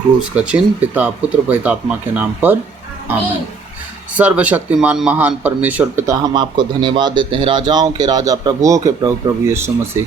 क्रूस का चिन्ह। पिता पुत्र पवित्र आत्मा के नाम पर आमीन। सर्वशक्तिमान महान परमेश्वर पिता, हम आपको धन्यवाद देते हैं, राजाओं के राजा प्रभुओं के प्रभु प्रभु यीशु मसीह,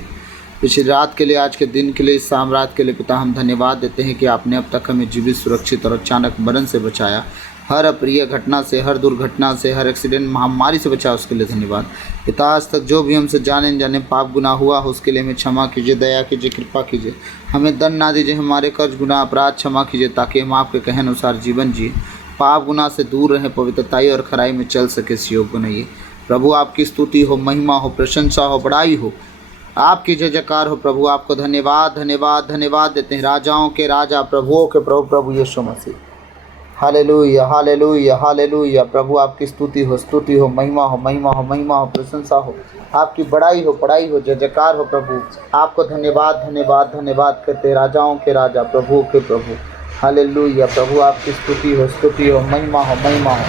पिछली रात के लिए, आज के दिन के लिए, इस साम्राज्य के लिए पिता हम धन्यवाद देते हैं कि आपने अब तक हमें जीवित, सुरक्षित और अचानक मरण से बचाया। हर अप्रिय घटना से, हर दुर्घटना से, हर एक्सीडेंट महामारी से बचाया, उसके लिए धन्यवाद पिता। आज तक जो भी हमसे जाने जाने पाप गुनाह हुआ हो उसके लिए हमें क्षमा कीजिए, दया कीजिए, कृपा कीजिए। हमें दंड ना दीजिए, हमारे कर्ज गुनाह अपराध क्षमा कीजिए, ताकि हम आपके कहे अनुसार जीवन जिए, पाप गुनाह से दूर रहें, पवित्रताई और खराई में चल सके, इस योग बनाइए प्रभु। आपकी स्तुति हो, महिमा हो, प्रशंसा हो, बड़ाई हो, आपकी जय जयकार हो प्रभु। आपको धन्यवाद धन्यवाद धन्यवाद देते हैं, राजाओं के राजा प्रभुओं के प्रभु प्रभु यीशु मसीह। हालेलुया हालेलुया हालेलुया। प्रभु आपकी स्तुति हो, महिमा हो, महिमा हो, महिमा हो, प्रशंसा हो, आपकी बड़ाई हो, बड़ाई हो, जय जयकार हो प्रभु। आपको धन्यवाद धन्यवाद धन्यवाद करते हैं, राजाओं के राजा प्रभुओं के प्रभु। हालेलुया। प्रभु आपकी स्तुति हो, महिमा हो, महिमा हो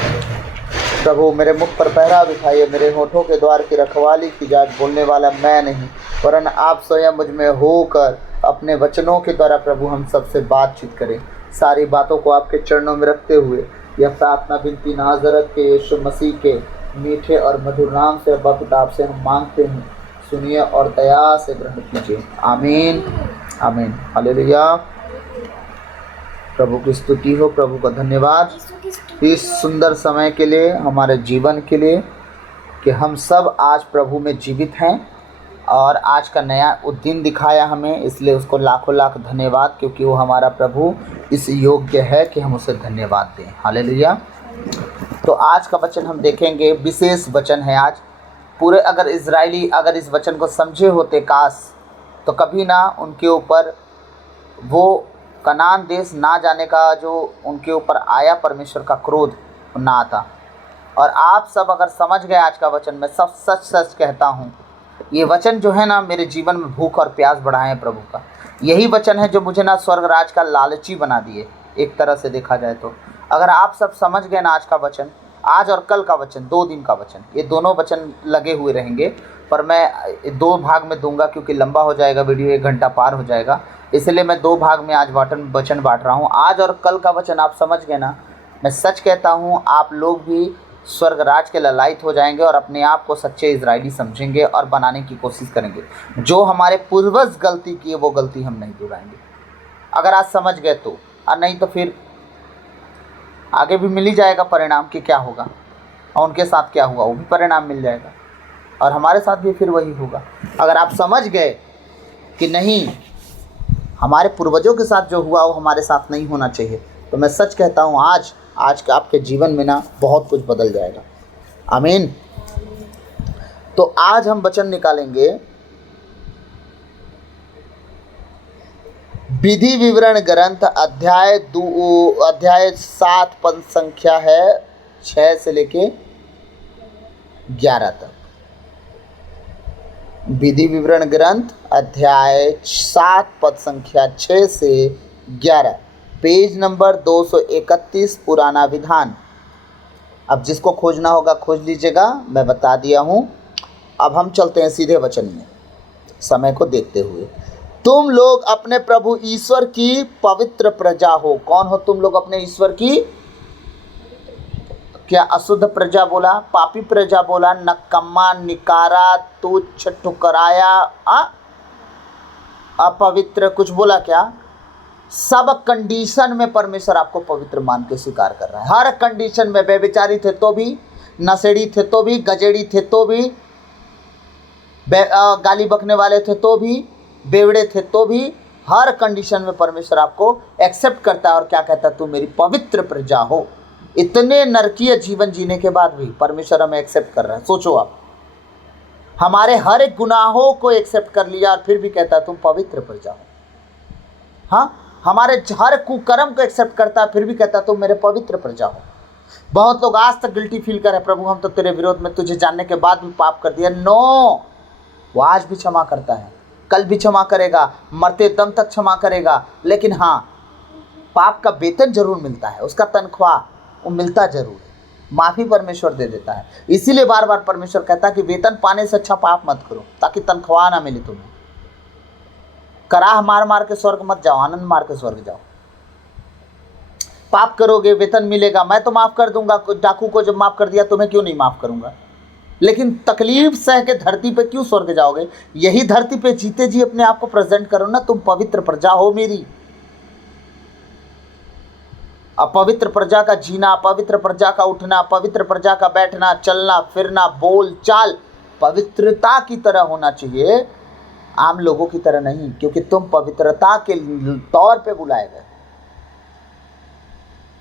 प्रभु। मेरे मुख पर पहरा बिठाइए, मेरे होठों के द्वार की रखवाली की जाए। बोलने वाला मैं नहीं वरन आप स्वयं मुझ में होकर अपने वचनों के द्वारा प्रभु हम सबसे बातचीत करें। सारी बातों को आपके चरणों में रखते हुए यह प्रार्थना विनती नाज़रत के यीशु मसीह के मीठे और मधुर नाम से अब्बा पिता आपसे हम मांगते हैं, सुनिए और दया से ग्रहण कीजिए। आमीन आमीन। हालेलुया। प्रभु की स्तुति हो, प्रभु का धन्यवाद इस सुंदर समय के लिए, हमारे जीवन के लिए, कि हम सब आज प्रभु में जीवित हैं और आज का नया दिन दिखाया हमें, इसलिए उसको लाखों लाख धन्यवाद, क्योंकि वो हमारा प्रभु इस योग्य है कि हम उसे धन्यवाद दें। हालेलुया। तो आज का वचन हम देखेंगे, विशेष वचन है आज। पूरे अगर इजरायली अगर इस वचन को समझे होते काश, तो कभी ना उनके ऊपर वो कनान देश ना जाने का जो उनके ऊपर आया परमेश्वर का क्रोध ना आता। और आप सब अगर समझ गए आज का वचन, मैं सब सच सच कहता हूँ, ये वचन जो है ना मेरे जीवन में भूख और प्यास बढ़ाए हैं प्रभु का। यही वचन है जो मुझे ना स्वर्ग राज का लालची बना दिए, एक तरह से देखा जाए तो। अगर आप सब समझ गए ना आज का वचन, आज और कल का वचन, 2 दिन का वचन, ये दोनों वचन लगे हुए रहेंगे, पर मैं 2 भाग में दूंगा क्योंकि लंबा हो जाएगा वीडियो, 1 घंटा पार हो जाएगा, इसलिए मैं 2 भाग में आज वचन बांट रहा हूँ। आज और कल का वचन आप समझ गए ना, मैं सच कहता हूँ आप लोग भी स्वर्ग राज के ललायत हो जाएंगे और अपने आप को सच्चे इजरायली समझेंगे और बनाने की कोशिश करेंगे। जो हमारे पूर्वज गलती किए वो गलती हम नहीं दोहराएंगे, अगर आज समझ गए तो। और नहीं तो फिर आगे भी मिल ही जाएगा परिणाम कि क्या होगा, और उनके साथ क्या हुआ वो भी परिणाम मिल जाएगा, और हमारे साथ भी फिर वही होगा। अगर आप समझ गए कि नहीं, हमारे पूर्वजों के साथ जो हुआ वो हमारे साथ नहीं होना चाहिए, तो मैं सच कहता हूँ आज के आपके जीवन में ना बहुत कुछ बदल जाएगा। आमीन। तो आज हम वचन निकालेंगे, विधि विवरण ग्रंथ अध्याय 7 पद संख्या है 6 से लेके 11 तक। विधि विवरण ग्रंथ अध्याय 7 पद संख्या 6 से 11, पेज नंबर 231, पुराना विधान। अब जिसको खोजना होगा खोज लीजिएगा, मैं बता दिया हूँ। अब हम चलते हैं सीधे वचन में, समय को देखते हुए। तुम लोग अपने प्रभु ईश्वर की पवित्र प्रजा हो। कौन हो तुम लोग अपने ईश्वर की? क्या अशुद्ध प्रजा बोला, पापी प्रजा बोला, नकम्मा, निकारा, तुच्छ, ठुकराया, अपवित्र, कुछ बोला क्या? सब कंडीशन में परमेश्वर आपको पवित्र मान के स्वीकार कर रहा है। हर कंडीशन में, बेविचारी थे तो भी, नशेड़ी थे तो भी, गजेड़ी थे तो भी, गाली बकने वाले थे तो भी, बेवड़े थे तो भी, हर कंडीशन में परमेश्वर आपको एक्सेप्ट करता है और क्या कहता है, तुम मेरी पवित्र प्रजा हो। इतने नरकीय जीवन जीने के बाद भी परमेश्वर हमें एक्सेप्ट कर रहा है। सोचो आप, हमारे हर एक गुनाहों को एक्सेप्ट कर लिया और फिर भी कहता है तुम पवित्र प्रजा हो। हाँ, हमारे हर कुकर्म को एक्सेप्ट करता है फिर भी कहता है तुम मेरे पवित्र प्रजा हो। बहुत लोग आज तक गिल्टी फील कर रहे हैं, प्रभु हम तो तेरे विरोध में तुझे जानने के बाद भी पाप कर दिया। नो, वो आज भी क्षमा करता है, कल भी क्षमा करेगा, मरते दम तक क्षमा करेगा। लेकिन हाँ, पाप का वेतन जरूर मिलता है, उसका तनख्वाह वो मिलता जरूर है, माफ़ी परमेश्वर दे देता है। इसीलिए बार बार परमेश्वर कहता है कि वेतन पाने से अच्छा पाप मत करो, ताकि तनख्वाह ना मिले तुम्हें। कराह मार मार के स्वर्ग मत जाओ, आनंद मार के स्वर्ग जाओ। पाप करोगे वेतन मिलेगा, मैं तो माफ़ कर दूंगा, डाकू को जब माफ़ कर दिया तुम्हें क्यों नहीं माफ़ करूंगा। लेकिन तकलीफ सह के धरती पे क्यों स्वर्ग जाओगे। यही धरती पे जीते जी अपने आप को प्रेजेंट करो ना, तुम पवित्र प्रजा हो मेरी। अपवित्र प्रजा का जीना, अपवित्र प्रजा का उठना, पवित्र प्रजा का बैठना, चलना फिरना, बोल चाल पवित्रता की तरह होना चाहिए, आम लोगों की तरह नहीं, क्योंकि तुम पवित्रता के तौर पे बुलाए गए।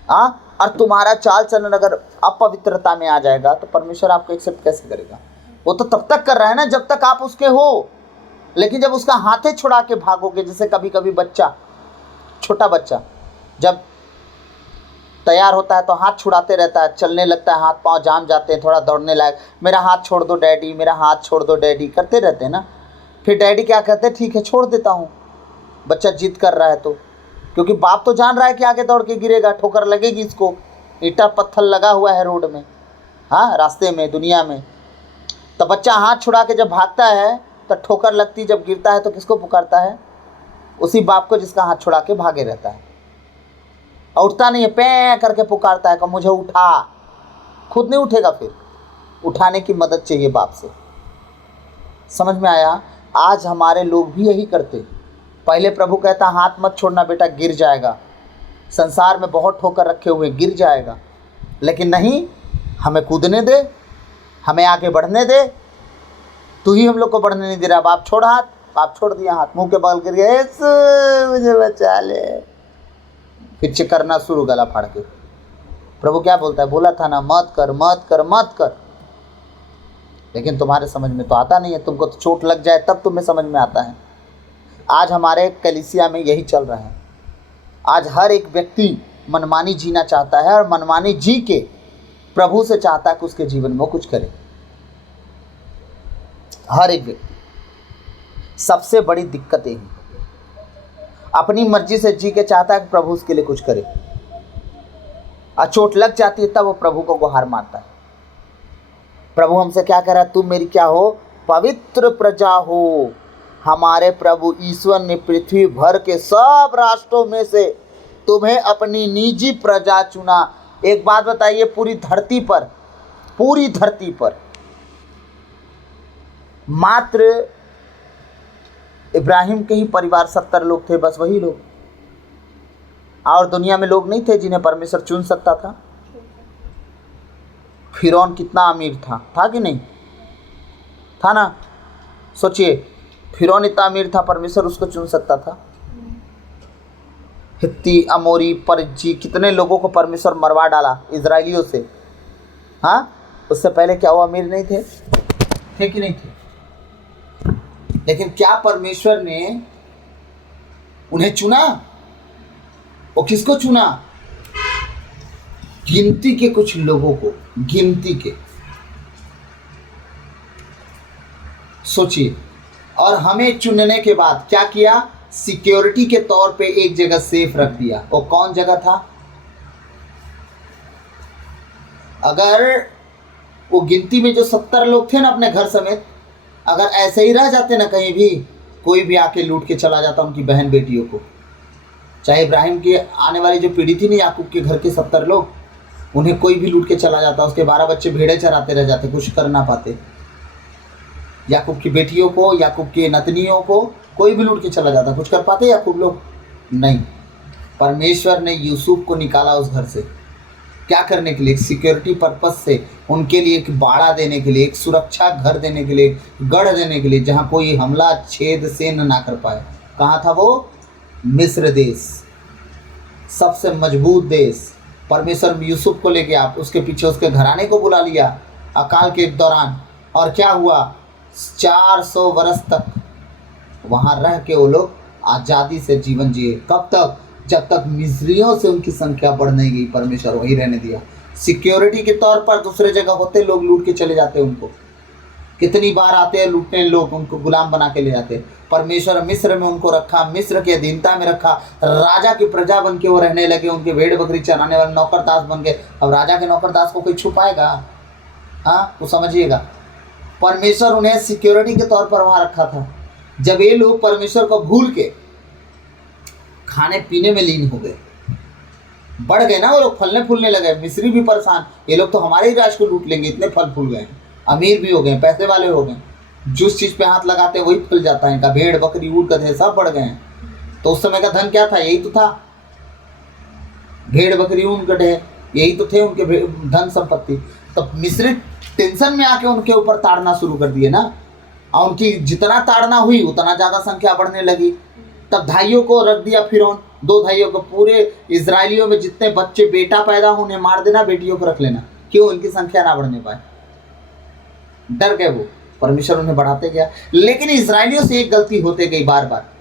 और तुम्हारा चाल चलन अगर अपवित्रता में आ जाएगा तो परमेश्वर आपको एक्सेप्ट कैसे करेगा। वो तो तब तक कर रहा है ना जब तक आप उसके हो, लेकिन जब उसका हाथे छुड़ा के भागोगे, जैसे कभी कभी बच्चा, छोटा बच्चा जब तैयार होता है तो हाथ छुड़ाते रहता है, चलने लगता है, हाथ पांव जाम जाते हैं, थोड़ा दौड़ने लायक, मेरा हाथ छोड़ दो डैडी, मेरा हाथ छोड़ दो डैडी करते रहते हैं ना। फिर डैडी क्या कहते हैं, ठीक है छोड़ देता हूँ। बच्चा जिद कर रहा है तो, क्योंकि बाप तो जान रहा है कि आगे दौड़ के गिरेगा, ठोकर लगेगी इसको, ईंटा पत्थर लगा हुआ है रोड में, हाँ रास्ते में, दुनिया में। तो बच्चा हाथ छुड़ा के जब भागता है तो ठोकर लगती, जब गिरता है तो किसको पुकारता है, उसी बाप को जिसका हाथ छुड़ा के भागे रहता है। और उठता नहीं है, पैं करके पुकारता है कि मुझे उठा, खुद नहीं उठेगा, फिर उठाने की मदद चाहिए बाप से। समझ में आया। आज हमारे लोग भी यही करते। पहले प्रभु कहता हाथ मत छोड़ना बेटा, गिर जाएगा, संसार में बहुत ठोकर रखे हुए, गिर जाएगा, लेकिन नहीं, हमें कूदने दे, हमें आगे बढ़ने दे, तू ही हम लोग को बढ़ने नहीं दे रहा। बाप छोड़ हाथ, बाप छोड़ दिया हाथ, मुंह के बगल गिर गया, मुझे बचा ले, फिर चिकरना शुरू गला फाड़ के। प्रभु क्या बोलता है, बोला था ना मत कर मत कर मत कर, लेकिन तुम्हारे समझ में तो आता नहीं है, तुमको तो चोट लग जाए तब तुम्हें समझ में आता है। आज हमारे कलीसिया में यही चल रहा है। आज हर एक व्यक्ति मनमानी जीना चाहता है और मनमानी जी के प्रभु से चाहता है कि उसके जीवन में कुछ करे। हर एक व्यक्ति, सबसे बड़ी दिक्कत यही, अपनी मर्जी से जी के चाहता है कि प्रभु उसके लिए कुछ करे, और चोट लग जाती है तब वो प्रभु को गुहार मारता है। प्रभु हमसे क्या कह रहा है, तुम मेरी क्या हो, पवित्र प्रजा हो। हमारे प्रभु ईश्वर ने पृथ्वी भर के सब राष्ट्रों में से तुम्हें अपनी निजी प्रजा चुना। एक बात बताइए, पूरी धरती पर मात्र इब्राहिम के ही परिवार 70 लोग थे, बस वही लोग, और दुनिया में लोग नहीं थे जिन्हें परमेश्वर चुन सकता था। फिरौन कितना अमीर था कि नहीं था ना। सोचिए, फिरौन इतना अमीर था, परमेश्वर उसको चुन सकता था। हित्ती, अमोरी, परिज्जी, कितने लोगों को परमेश्वर मरवा डाला इजराइलियों से। हाँ, उससे पहले क्या वो अमीर नहीं थे कि नहीं थे? लेकिन क्या परमेश्वर ने उन्हें चुना? वो किसको चुना? गिनती के कुछ लोगों को, गिनती के। सोचिए, और हमें चुनने के बाद क्या किया? सिक्योरिटी के तौर पे एक जगह सेफ रख दिया। वो कौन जगह था? अगर वो गिनती में जो 70 लोग थे ना अपने घर समेत, अगर ऐसे ही रह जाते ना, कहीं भी कोई भी आके लूट के चला जाता उनकी बहन बेटियों को, चाहे इब्राहिम की आने वाली जो पीढ़ी थी ना, याकूब के घर के 70 लोग, उन्हें कोई भी लूट के चला जाता, उसके 12 बच्चे भेड़े चराते रह जाते, कुछ कर ना पाते। याकूब की बेटियों को, याकूब के नतनियों को कोई भी लूट के चला जाता, कुछ कर पाते याकूब लोग? नहीं। परमेश्वर ने यूसुफ को निकाला उस घर से, क्या करने के लिए? सिक्योरिटी पर्पस से, उनके लिए एक बाड़ा देने के लिए, एक सुरक्षा घर देने के लिए, गढ़ देने के लिए, जहाँ कोई हमला छेद सेन ना कर पाए। कहाँ था वो? मिस्र देश, सबसे मजबूत देश। परमेश्वर यूसुफ को लेके आप उसके पीछे उसके घराने को बुला लिया अकाल के दौरान, और क्या हुआ? 400 वर्ष तक वहाँ रह के वो लोग आज़ादी से जीवन जिए। कब तक? जब तक मिस्रियों से उनकी संख्या बढ़ नहीं गई, परमेश्वर वहीं रहने दिया। सिक्योरिटी के तौर पर दूसरे जगह होते, लोग लूट के चले जाते उनको। कितनी बार आते हैं लूटने लोग, उनको गुलाम बना के ले जाते। परमेश्वर मिस्र में उनको रखा, मिस्र की अधीनता में रखा, राजा की प्रजा बन के वो रहने लगे, उनके भेड़ बकरी चराने वाले नौकरदास बन गए। अब राजा के नौकरदास को कोई छुपाएगा? हाँ, तो समझिएगा, परमेश्वर उन्हें सिक्योरिटी के तौर पर वहाँ रखा था। जब ये लोग परमेश्वर को भूल के खाने पीने में लीन हो गए, बढ़ गए ना वो लोग, फलने फूलने लगे। मिस्री भी परेशान, ये लोग तो हमारे ही राज को लूट लेंगे, इतने फल फूल गए, अमीर भी हो गए, पैसे वाले हो गए, जिस चीज़ पे हाथ लगाते हैं वही फल जाता है इनका। भेड़ बकरी ऊँट गधे सब बढ़ गए हैं। तो उस समय का धन क्या था? यही तो था, भेड़ बकरी ऊँट गधे, यही तो थे उनके धन संपत्ति। तब मिस्री टेंशन में आके उनके ऊपर ताड़ना शुरू कर दिए ना, और उनकी जितना ताड़ना हुई उतना ज़्यादा संख्या बढ़ने लगी। तब भाइयों को रख दिया फिरौन, 2 भाइयों को, पूरे इजराइलियों में जितने बच्चे बेटा पैदा हो उन्हें मार देना, बेटियों को रख लेना। क्यों? इनकी संख्या ना बढ़ने पाए, डर गए वो। परमेश्वर उन्हें बढ़ाते गया, लेकिन इजराइलियों से एक गलती होते गई बार बार।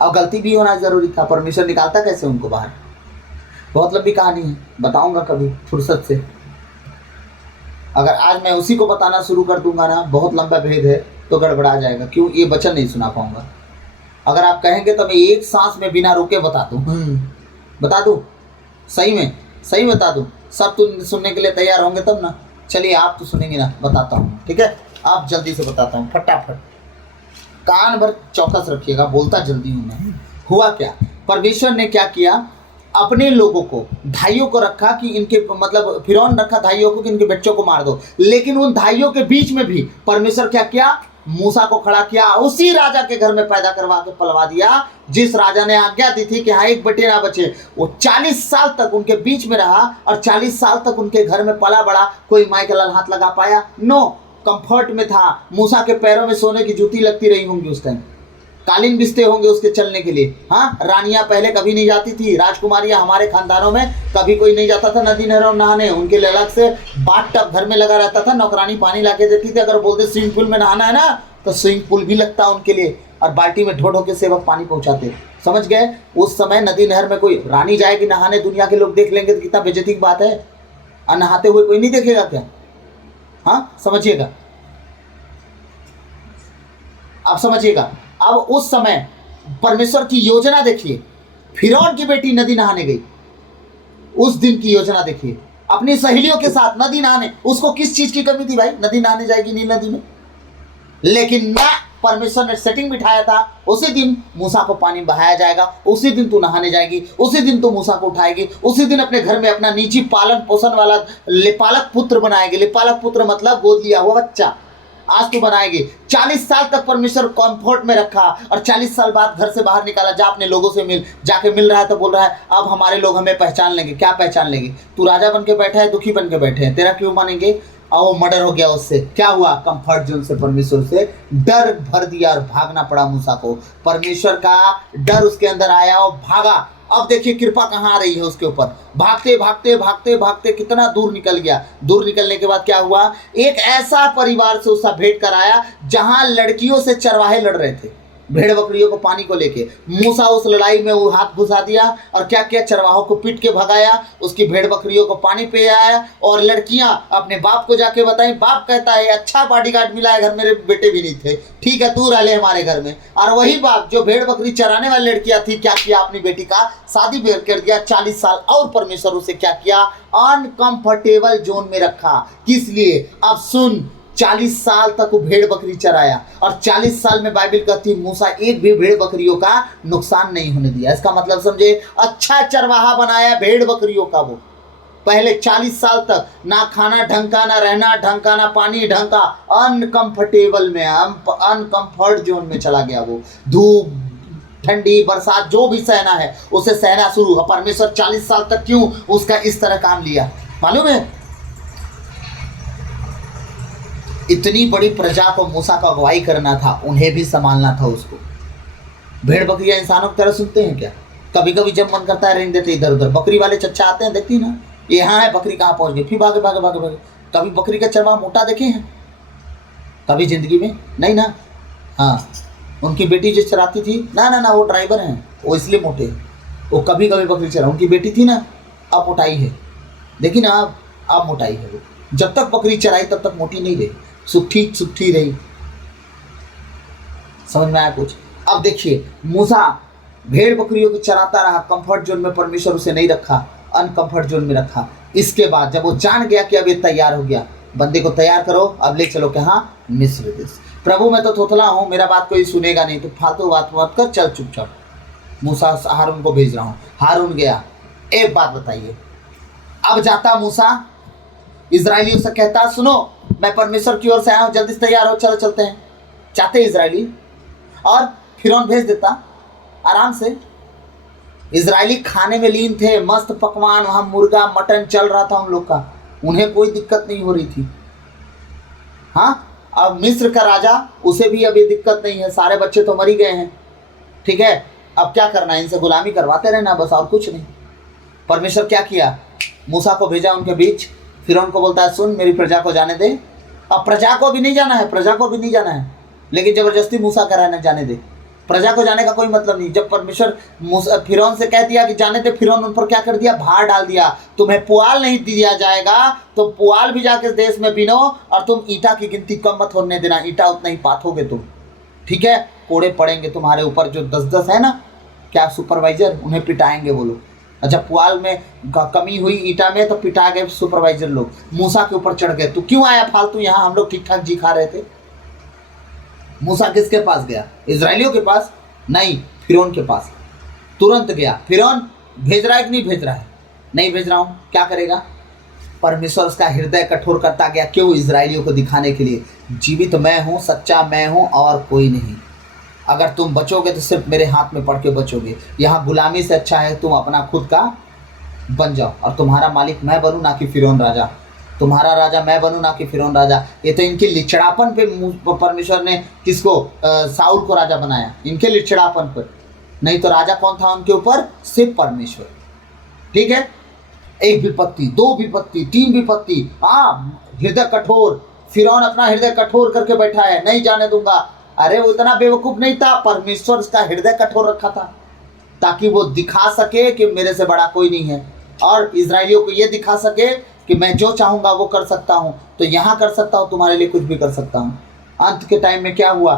अब गलती भी होना जरूरी था, परमेश्वर निकालता कैसे उनको बाहर? बहुत लंबी कहानी है, बताऊंगा कभी फुर्सत से। अगर आज मैं उसी को बताना शुरू कर दूंगा ना, बहुत लंबा भेद है, तो गड़बड़ा जाएगा। क्यों? ये वचन नहीं सुना पाऊंगा। अगर आप कहेंगे तो मैं एक सांस में बिना रुके बता दूं, सही में सही बता दूं। सब तुम सुनने के लिए तैयार होंगे तब ना। चलिए, आप तो सुनेंगे ना, बताता हूँ, ठीक है? आप जल्दी से बताता हूँ, फटाफट, कान भर चौकस रखिएगा, बोलता जल्दी हूँ मैं। हुआ क्या? परमेश्वर ने क्या किया? अपने लोगों को, धाइयों को रखा कि इनके, मतलब फिरौन रखा धाइयों को कि इनके बच्चों को मार दो। लेकिन उन धाइयों के बीच में भी परमेश्वर क्या किया? मूसा को खड़ा किया, उसी राजा के घर में पैदा करवा के पलवा दिया जिस राजा ने आज्ञा दी थी कि हाँ एक बेटे ना बचे। वो 40 साल तक उनके बीच में रहा, और 40 साल तक उनके घर में पला बड़ा। कोई माई का लाल हाथ लगा पाया? नो। कंफर्ट में था। मूसा के पैरों में सोने की जूती लगती रही होंगी उस टाइम, कालीन बिछते होंगे उसके चलने के लिए। हाँ, रानियां पहले कभी नहीं जाती थी, राजकुमारियां हमारे खानदानों में कभी कोई नहीं जाता था नदी नहरों नहाने। उनके लिए अलग से बाथ टब घर में लगा रहता था, नौकरानी पानी लाके देती थी। अगर बोलते स्विमिंग पूल में नहाना है ना, तो स्विमिंग पूल भी लगता उनके लिए, और बाल्टी में ढो ढो के सेवक पानी पहुंचाते। समझ गए? उस समय नदी नहर में कोई रानी जाएगी नहाने, दुनिया के लोग देख लेंगे तो कितना बेइज्जती की बात है। और नहाते हुए कोई नहीं देखेगा क्या? हाँ, समझिएगा, आप समझिएगा। अब उस समय परमेश्वर की योजना देखिए, फिरौन की बेटी नदी नहाने गई, उस दिन की योजना देखिए, अपनी सहेलियों के साथ नदी नहाने। उसको किस चीज की कमी थी भाई? नदी नहाने जाएगी नील नदी में। लेकिन ना, परमेश्वर ने सेटिंग बिठाया था, उसी दिन मूसा को पानी बहाया जाएगा, उसी दिन तू नहाने जाएगी, उसी दिन तू मूसा को उठाएगी, उसी दिन अपने घर में अपना निजी पालन पोषण वाला लेपालक पुत्र बनाएगी। लेपालक पुत्र मतलब गोद लिया हुआ बच्चा। आज तो बनाएगी। 40 साल तक परमेश्वर कंफर्ट में रखा, और 40 साल बाद घर से बाहर निकाला, जा अपने लोगों से मिल। जाके मिल रहा है तो बोल रहा है अब हमारे लोग हमें पहचान लेंगे। क्या पहचान लेंगे? तू राजा बन के बैठा है, दुखी बन के बैठे हैं, तेरा क्यों मानेंगे? और वो मर्डर हो गया। उससे क्या हुआ? कंफर्ट जोन से परमेश्वर से डर भर दिया और भागना पड़ा मूसा को। परमेश्वर का डर उसके अंदर आया और भागा। अब देखिए कृपा कहाँ आ रही है उसके ऊपर। भागते भागते भागते भागते कितना दूर निकल गया। दूर निकलने के बाद क्या हुआ? एक ऐसा परिवार से उसका भेंट कराया जहां लड़कियों से चरवाहे लड़ रहे थे, भेड़ बकरियों को पानी को लेके। मूसा उस लड़ाई में वो हाथ घुसा दिया, और क्या किया? चरवाहों को पीट के भगाया, उसकी भेड़ बकरियों को पानी पे आया। और लड़कियां अपने बाप को जाके बताई। बाप कहता है अच्छा बॉडीगार्ड मिला है, घर मेरे बेटे भी नहीं थे, ठीक है तू रह ले हमारे घर में। और वही बाप जो भेड़ बकरी चराने वाली लड़कियां थी, क्या किया? अपनी बेटी का शादी कर दिया 40 साल। और परमेश्वर उसे क्या किया? अनकंफर्टेबल जोन में रखा। किस लिए? अब सुन, 40 साल तक वो भेड़ बकरी चराया, और 40 साल में बाइबल कहती है मूसा एक भी भेड़ बकरियों का नुकसान नहीं होने दिया। इसका मतलब समझे, अच्छा चरवाहा बनाया भेड़ बकरियों का। वो पहले 40 साल तक ना खाना ढंग का, ना रहना ढंग का, ना पानी ढंग का, अनकंफर्टेबल में, अनकंफर्ट जोन में चला गया। वो धूप ठंडी बरसात जो भी सहना है उसे सहना शुरू। परमेश्वर 40 साल तक क्यों उसका इस तरह काम लिया मालूम है? इतनी बड़ी प्रजा को मूसा का अगुवाई करना था, उन्हें भी संभालना था उसको। भेड़ बकरियां इंसानों की तरह सुनते हैं क्या? कभी कभी जब मन करता है रेंग देते इधर उधर। बकरी वाले चच्चा आते हैं, देखती ना, यहाँ है बकरी कहाँ पहुँच गई, फिर भागे भागे भागे भागे। कभी बकरी का चरवाहा मोटा देखे हैं कभी जिंदगी में? नहीं ना। हाँ, उनकी बेटी जो चराती थी ना ना ना, वो ड्राइवर हैं, वो इसलिए मोटे हैं। वो कभी कभी बकरी चरा, उनकी बेटी थी ना, अब मोटाई है। देखी ना, अब मोटाई है वो। जब तक बकरी चराई तब तक मोटी नहीं रही, सुट्ठी रही। समझ में आया कुछ? अब देखिए, मूसा भेड़ बकरियों को चराता रहा, कंफर्ट जोन में परमेश्वर उसे नहीं रखा, अनकंफर्ट जोन में रखा। इसके बाद जब वो जान गया कि अब ये तैयार हो गया, बंदे को तैयार करो, अब ले चलो कहाँ? मिस्र देश। प्रभु मैं तो थोथला हूँ, मेरा बात कोई सुनेगा नहीं, तो फालतू बात मत कर, चल चुपचाप। मूसा हारून को भेज रहा हूँ। हारून गया, एक बात बताइए, अब जाता मूसा इजरायलियों से कहता सुनो मैं परमेश्वर की ओर से आया हूं, जल्दी से तैयार हो, चलो चलते हैं। चाहते इजरायली, और फिरौन भेज देता आराम से। इजरायली खाने में लीन थे, मस्त पकवान, वहां मुर्गा मटन चल रहा था उन लोग का, उन्हें कोई दिक्कत नहीं हो रही थी। हाँ, अब मिस्र का राजा, उसे भी अभी दिक्कत नहीं है, सारे बच्चे तो मर ही गए हैं, ठीक है। अब क्या करना है, इनसे गुलामी करवाते रहना बस, और कुछ नहीं। परमेश्वर क्या किया, मूसा को भेजा उनके बीच। फिरौन को बोलता है सुन मेरी प्रजा को जाने दे। अब प्रजा को भी नहीं जाना है, प्रजा को भी नहीं जाना है, लेकिन जबरदस्ती मूसा कह रहा है जाने दे। प्रजा को जाने का कोई मतलब नहीं। जब परमेश्वर फिरौन से कह दिया कि जाने दे, फिरौन उन पर क्या कर दिया, भार डाल दिया। तुम्हें पुआल नहीं दिया जाएगा तो पुआल भी जाके देश में बिनो, और तुम ईटा की गिनती कम मत होने देना, ईटा उतना ही पाथोगे तुम, ठीक है। कोड़े पड़ेंगे तुम्हारे ऊपर, जो 10-10 है ना क्या सुपरवाइजर, उन्हें पिटाएंगे वो लोग। अच्छा, पुआल में कमी हुई ईटा में तो पिटा गए सुपरवाइजर लोग, मूसा के ऊपर चढ़ गए। तू क्यों आया फालतू यहाँ, हम लोग ठीक ठाक जी खा रहे थे। मूसा किसके पास गया, इजराइलियों के पास नहीं, फिरौन के पास तुरंत गया। फिरौन भेज रहा है कि नहीं भेज रहा है, नहीं भेज रहा हूँ, क्या करेगा। परमेश्वर उसका हृदय कठोर करता गया, क्यों, इजराइलियों को दिखाने के लिए जीवित मैं हूँ, सच्चा मैं हूँ और कोई नहीं। अगर तुम बचोगे तो सिर्फ मेरे हाथ में पड़ के बचोगे। यहाँ गुलामी से अच्छा है तुम अपना खुद का बन जाओ, और तुम्हारा मालिक मैं बनूँ ना कि फिरौन राजा, तुम्हारा राजा मैं बनूँ ना कि फिरौन राजा। ये तो इनके लिचड़ापन पे परमेश्वर ने किसको, साउल को राजा बनाया, इनके लिचड़ापन पर। नहीं तो राजा कौन था उनके ऊपर, सिर्फ परमेश्वर, ठीक है। एक विपत्ति, 2 विपत्ति, 3 विपत्ति, हृदय कठोर। फिरौन अपना हृदय कठोर करके बैठा है, नहीं जाने दूंगा। अरे वो इतना बेवकूफ नहीं था, परमेश्वर उसका हृदय कठोर रखा था ताकि वो दिखा सके कि मेरे से बड़ा कोई नहीं है, और इजराइलियों को ये दिखा सके कि मैं जो चाहूंगा वो कर सकता हूं। तो यहां कर सकता हूं, तुम्हारे लिए कुछ भी कर सकता हूं। अंत के टाइम में क्या हुआ,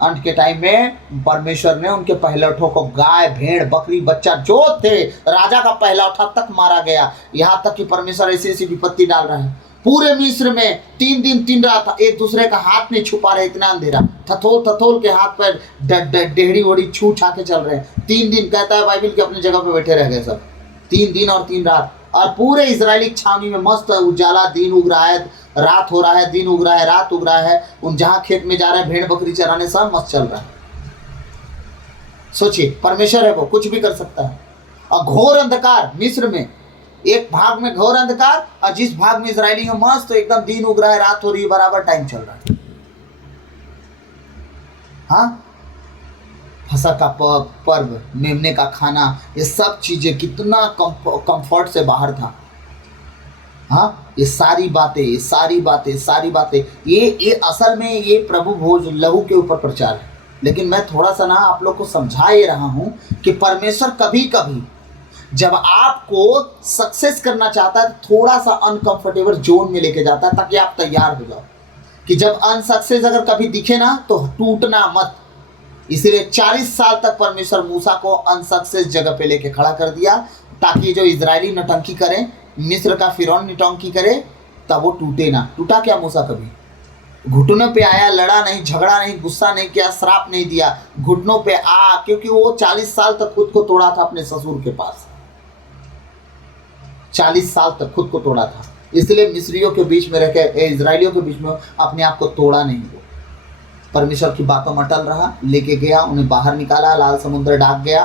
अंत के टाइम में परमेश्वर ने उनके पहलौठों को, गाय भेड़ बकरी बच्चा जो थे, राजा का पहलौठा तक मारा गया। यहाँ तक कि परमेश्वर ऐसी ऐसी विपत्ति डाल रहा है। पूरे मिस्र में 3 दिन 3 रात एक दूसरे का हाथ नहीं छुपा रहे, इतना अंधेरा, थथोल के हाथ पर डेहड़ी ओढ़ी छू छा के चल रहे हैं। 3 दिन कहता है बाइबिल के अपनी जगह पे बैठे रह गए सब, 3 दिन और 3 रात। और पूरे इजरायली छावनी में मस्त उजाला, दिन उग रहा है, रात हो रहा है, दिन उग रहा है, रात उग रहा है। उन जहाँ खेत में जा रहे हैं भेड़ बकरी चराने, सब मस्त चल रहा है। सोचिए, परमेश्वर है, वो कुछ भी कर सकता है। और घोर अंधकार मिस्र में, एक भाग में घोर अंधकार, और जिस भाग में इजरायली में मस्त तो एकदम दिन उग रहा है, रात हो रही है, बराबर टाइम चल रहा है। हाँ, फसह का पर्व, मेमने का खाना, ये सब चीजें कितना कंफर्ट से बाहर था। हाँ, ये सारी बातें, ये असल में ये प्रभु भोज लहू के ऊपर प्रचार है। लेकिन मैं थोड़ा सा ना आप लोग को समझा ये रहा हूं कि परमेश्वर कभी कभी जब आपको सक्सेस करना चाहता है तो थोड़ा सा अनकंफर्टेबल जोन में लेके जाता है, ताकि आप तैयार हो जाओ कि जब अनसक्सेस अगर कभी दिखे ना तो टूटना मत। इसीलिए 40 साल तक परमेश्वर मूसा को अनसक्सेस जगह पे लेके खड़ा कर दिया, ताकि जो इजरायली नौटंकी करें, मिस्र का फिरौन नौटंकी करे, तब वो टूटे ना। टूटा क्या मूसा कभी? घुटनों पे आया, लड़ा नहीं, झगड़ा नहीं, गुस्सा नहीं किया, श्राप नहीं दिया, घुटनों पे क्योंकि वो 40 साल तक खुद को तोड़ा था अपने ससुर के पास, 40 साल तक खुद को तोड़ा था। इसलिए मिस्रियों के बीच में रहकर, इजरायलियों के बीच में अपने आप को तोड़ा नहीं। वो परमेश्वर की बातों में अटल रहा, लेके गया, उन्हें बाहर निकाला, लाल समुद्र डाक गया।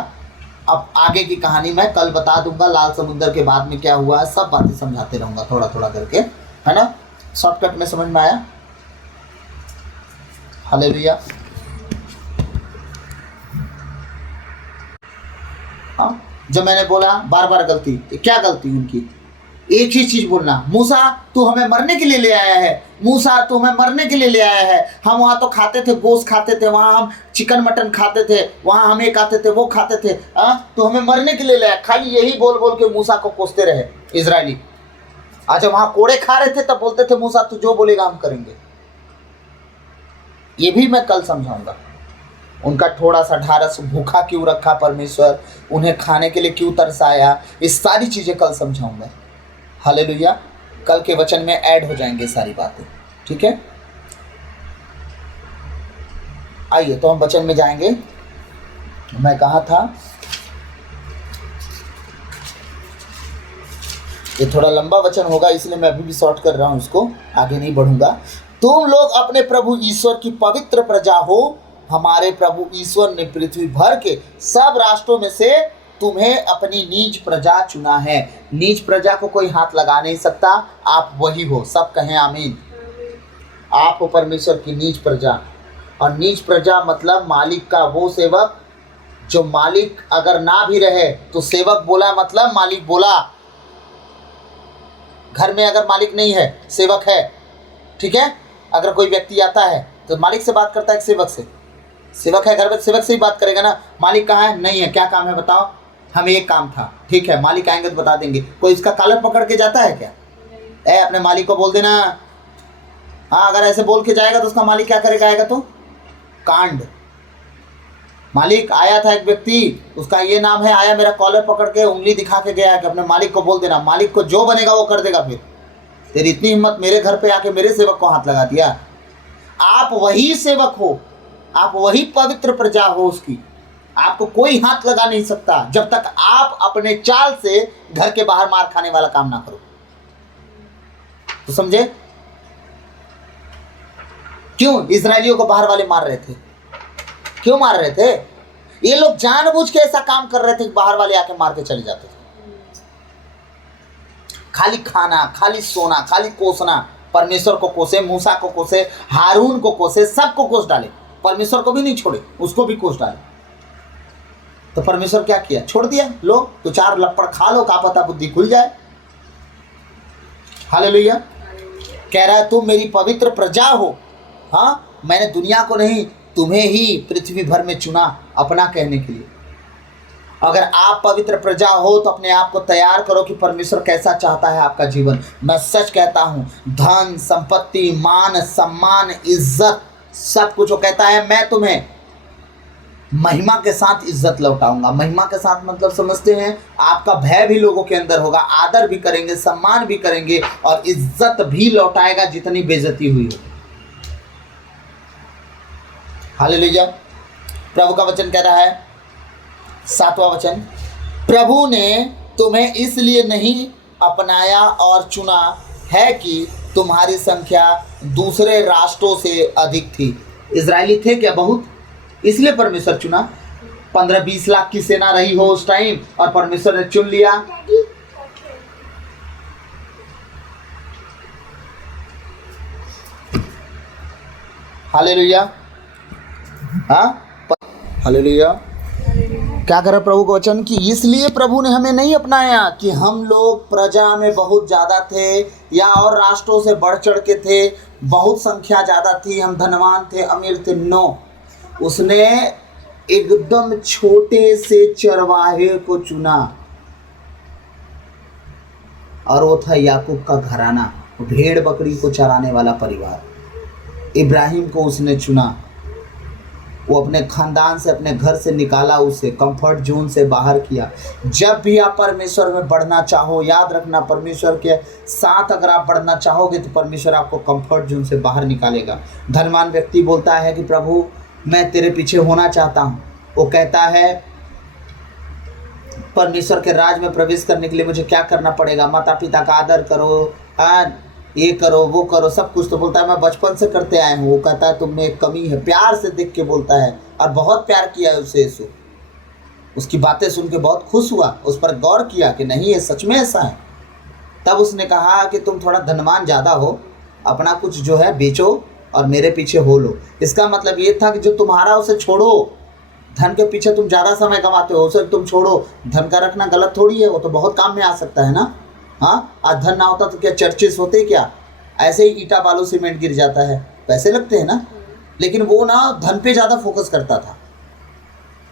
अब आगे की कहानी मैं कल बता दूंगा, लाल समुद्र के बाद में क्या हुआ है, सब बातें समझाते रहूंगा थोड़ा थोड़ा करके, है ना। शॉर्टकट में समझ में आया? हालेलुया। हाँ, जब मैंने बोला बार बार गलती, क्या गलती उनकी? एक ही चीज बोलना, मूसा तू हमें मरने के लिए ले आया है, मूसा तू हमें मरने के लिए ले आया है। हम वहाँ तो खाते थे, गोश्त खाते थे, वहाँ हम चिकन मटन खाते थे, वहाँ हम ये खाते थे, वो खाते थे, तो हमें मरने के लिए ले आया। खाली यही बोल बोल के मूसा को कोसते रहे इजरायली। आज वहाँ कोड़े खा रहे थे तब बोलते थे मूसा तू जो बोलेगा हम करेंगे। ये भी मैं कल समझाऊंगा। उनका थोड़ा सा ढारस, भूखा क्यों रखा परमेश्वर, उन्हें खाने के लिए क्यों तरसाया, ये सारी चीजें कल समझाऊंगा। हालेलुया। कल के वचन में ऐड हो जाएंगे सारी बातें, ठीक है। आइए तो हम वचन में जाएंगे। मैं कहाँ था? ये थोड़ा लंबा वचन होगा, इसलिए मैं अभी भी शॉर्ट कर रहा हूँ इसको, आगे नहीं बढ़ूंगा। तुम लोग अपने प्रभु ईश्वर की पवित्र प्रजा हो। हमारे प्रभु ईश्वर ने पृथ्वी भर के सब राष्ट्रों में से तुम्हें अपनी निज प्रजा चुना है। निज प्रजा को कोई हाथ लगा नहीं सकता, आप वही हो। सब कहें आमीन। आप हो परमेश्वर की निज प्रजा। और निज प्रजा मतलब मालिक का वो सेवक जो मालिक अगर ना भी रहे तो सेवक बोला मतलब मालिक बोला। घर में अगर मालिक नहीं है, सेवक है, ठीक है। अगर कोई व्यक्ति आता है तो मालिक से बात करता है कि सेवक से? सेवक है घर में, सेवक से ही बात करेगा ना। मालिक कहाँ है? नहीं है। क्या काम है बताओ? हमें एक काम था, ठीक है, मालिक आएंगे तो बता देंगे। कोई इसका कॉलर पकड़ के जाता है क्या? अपने मालिक को बोल देना। हाँ, अगर ऐसे बोल के जाएगा तो उसका मालिक क्या करेगा? आएगा तो कांड। मालिक आया था एक व्यक्ति, उसका ये नाम है, आया मेरा कॉलर पकड़ के उंगली दिखा के गया है कि अपने मालिक को बोल देना। मालिक को जो बनेगा वो कर देगा। फिर तेरी इतनी हिम्मत, मेरे घर पे आके मेरे सेवक को हाथ लगा दिया। आप वही सेवक हो, आप वही पवित्र प्रजा हो उसकी। आपको कोई हाथ लगा नहीं सकता जब तक आप अपने चाल से घर के बाहर मार खाने वाला काम ना करो। तो समझे क्यों इजरायलियों को बाहर वाले मार रहे थे? क्यों मार रहे थे? ये लोग जानबूझ के ऐसा काम कर रहे थे कि बाहर वाले आके मार के चले जाते थे। खाली खाना, खाली सोना, खाली कोसना। परमेश्वर को कोसे, मूसा को कोसे, हारून को कोसे, सबको कोस डाले। परमेश्वर को भी नहीं छोड़े, उसको भी कोस डाले। तो परमेश्वर क्या किया? छोड़ दिया। लो तो चार लपड़ खा लो, का पता बुद्धि खुल जाए। हालेलुया। कह रहा है तुम मेरी पवित्र प्रजा हो। हाँ, मैंने दुनिया को नहीं, तुम्हें ही पृथ्वी भर में चुना अपना कहने के लिए। अगर आप पवित्र प्रजा हो तो अपने आप को तैयार करो कि परमेश्वर कैसा चाहता है आपका जीवन। मैं सच कहता हूँ, धन संपत्ति, मान सम्मान, इज्जत, सब कुछ वो कहता है मैं तुम्हें महिमा के साथ इज्जत लौटाऊंगा। महिमा के साथ मतलब समझते हैं, आपका भय भी लोगों के अंदर होगा, आदर भी करेंगे, सम्मान भी करेंगे और इज्जत भी लौटाएगा जितनी बेइज्जती हुई हो। हालेलुया। प्रभु का वचन कह रहा है, 7वां वचन, प्रभु ने तुम्हें इसलिए नहीं अपनाया और चुना है कि तुम्हारी संख्या दूसरे राष्ट्रों से अधिक थी। इजरायली थे क्या बहुत? इसलिए परमेश्वर चुना। 15-20 लाख की सेना रही हो उस टाइम और परमेश्वर ने चुन लिया। हालेलुया। हाँ, हालेलुया। क्या करा प्रभु का वचन कि इसलिए प्रभु ने हमें नहीं अपनाया कि हम लोग प्रजा में बहुत ज़्यादा थे या और राष्ट्रों से बढ़ चढ़ के थे, बहुत संख्या ज़्यादा थी, हम धनवान थे, अमीर थे। नो, उसने एकदम छोटे से चरवाहे को चुना और वो था याकूब का घराना, भेड़ बकरी को चराने वाला परिवार। इब्राहिम को उसने चुना, वो अपने खानदान से, अपने घर से निकाला, उसे कंफर्ट जोन से बाहर किया। जब भी आप परमेश्वर में बढ़ना चाहो, याद रखना, परमेश्वर के साथ अगर आप बढ़ना चाहोगे तो परमेश्वर आपको कंफर्ट जोन से बाहर निकालेगा। धनवान व्यक्ति बोलता है कि प्रभु मैं तेरे पीछे होना चाहता हूँ। वो कहता है परमेश्वर के राज में प्रवेश करने के लिए मुझे क्या करना पड़ेगा? माता पिता का आदर करो, ये करो, वो करो, सब कुछ। तो बोलता है मैं बचपन से करते आया हूँ। वो कहता है तुम में एक कमी है। प्यार से देख के बोलता है और बहुत प्यार किया है उससे यीशु। उसकी बातें सुन के बहुत खुश हुआ, उस पर गौर किया कि नहीं ये सच में ऐसा है। तब उसने कहा कि तुम थोड़ा धनवान ज़्यादा हो, अपना कुछ जो है बेचो और मेरे पीछे हो लो। इसका मतलब ये था कि जो तुम्हारा उसे छोड़ो। धन के पीछे तुम ज़्यादा समय कमाते हो, उसे तुम छोड़ो। धन का रखना गलत थोड़ी है, वो तो बहुत काम में आ सकता है ना। हाँ, आज धन ना होता तो क्या चर्चेस होते? क्या ऐसे ही ईटा बालू सीमेंट गिर जाता है, पैसे लगते हैं ना। लेकिन वो ना धन पे ज़्यादा फोकस करता था।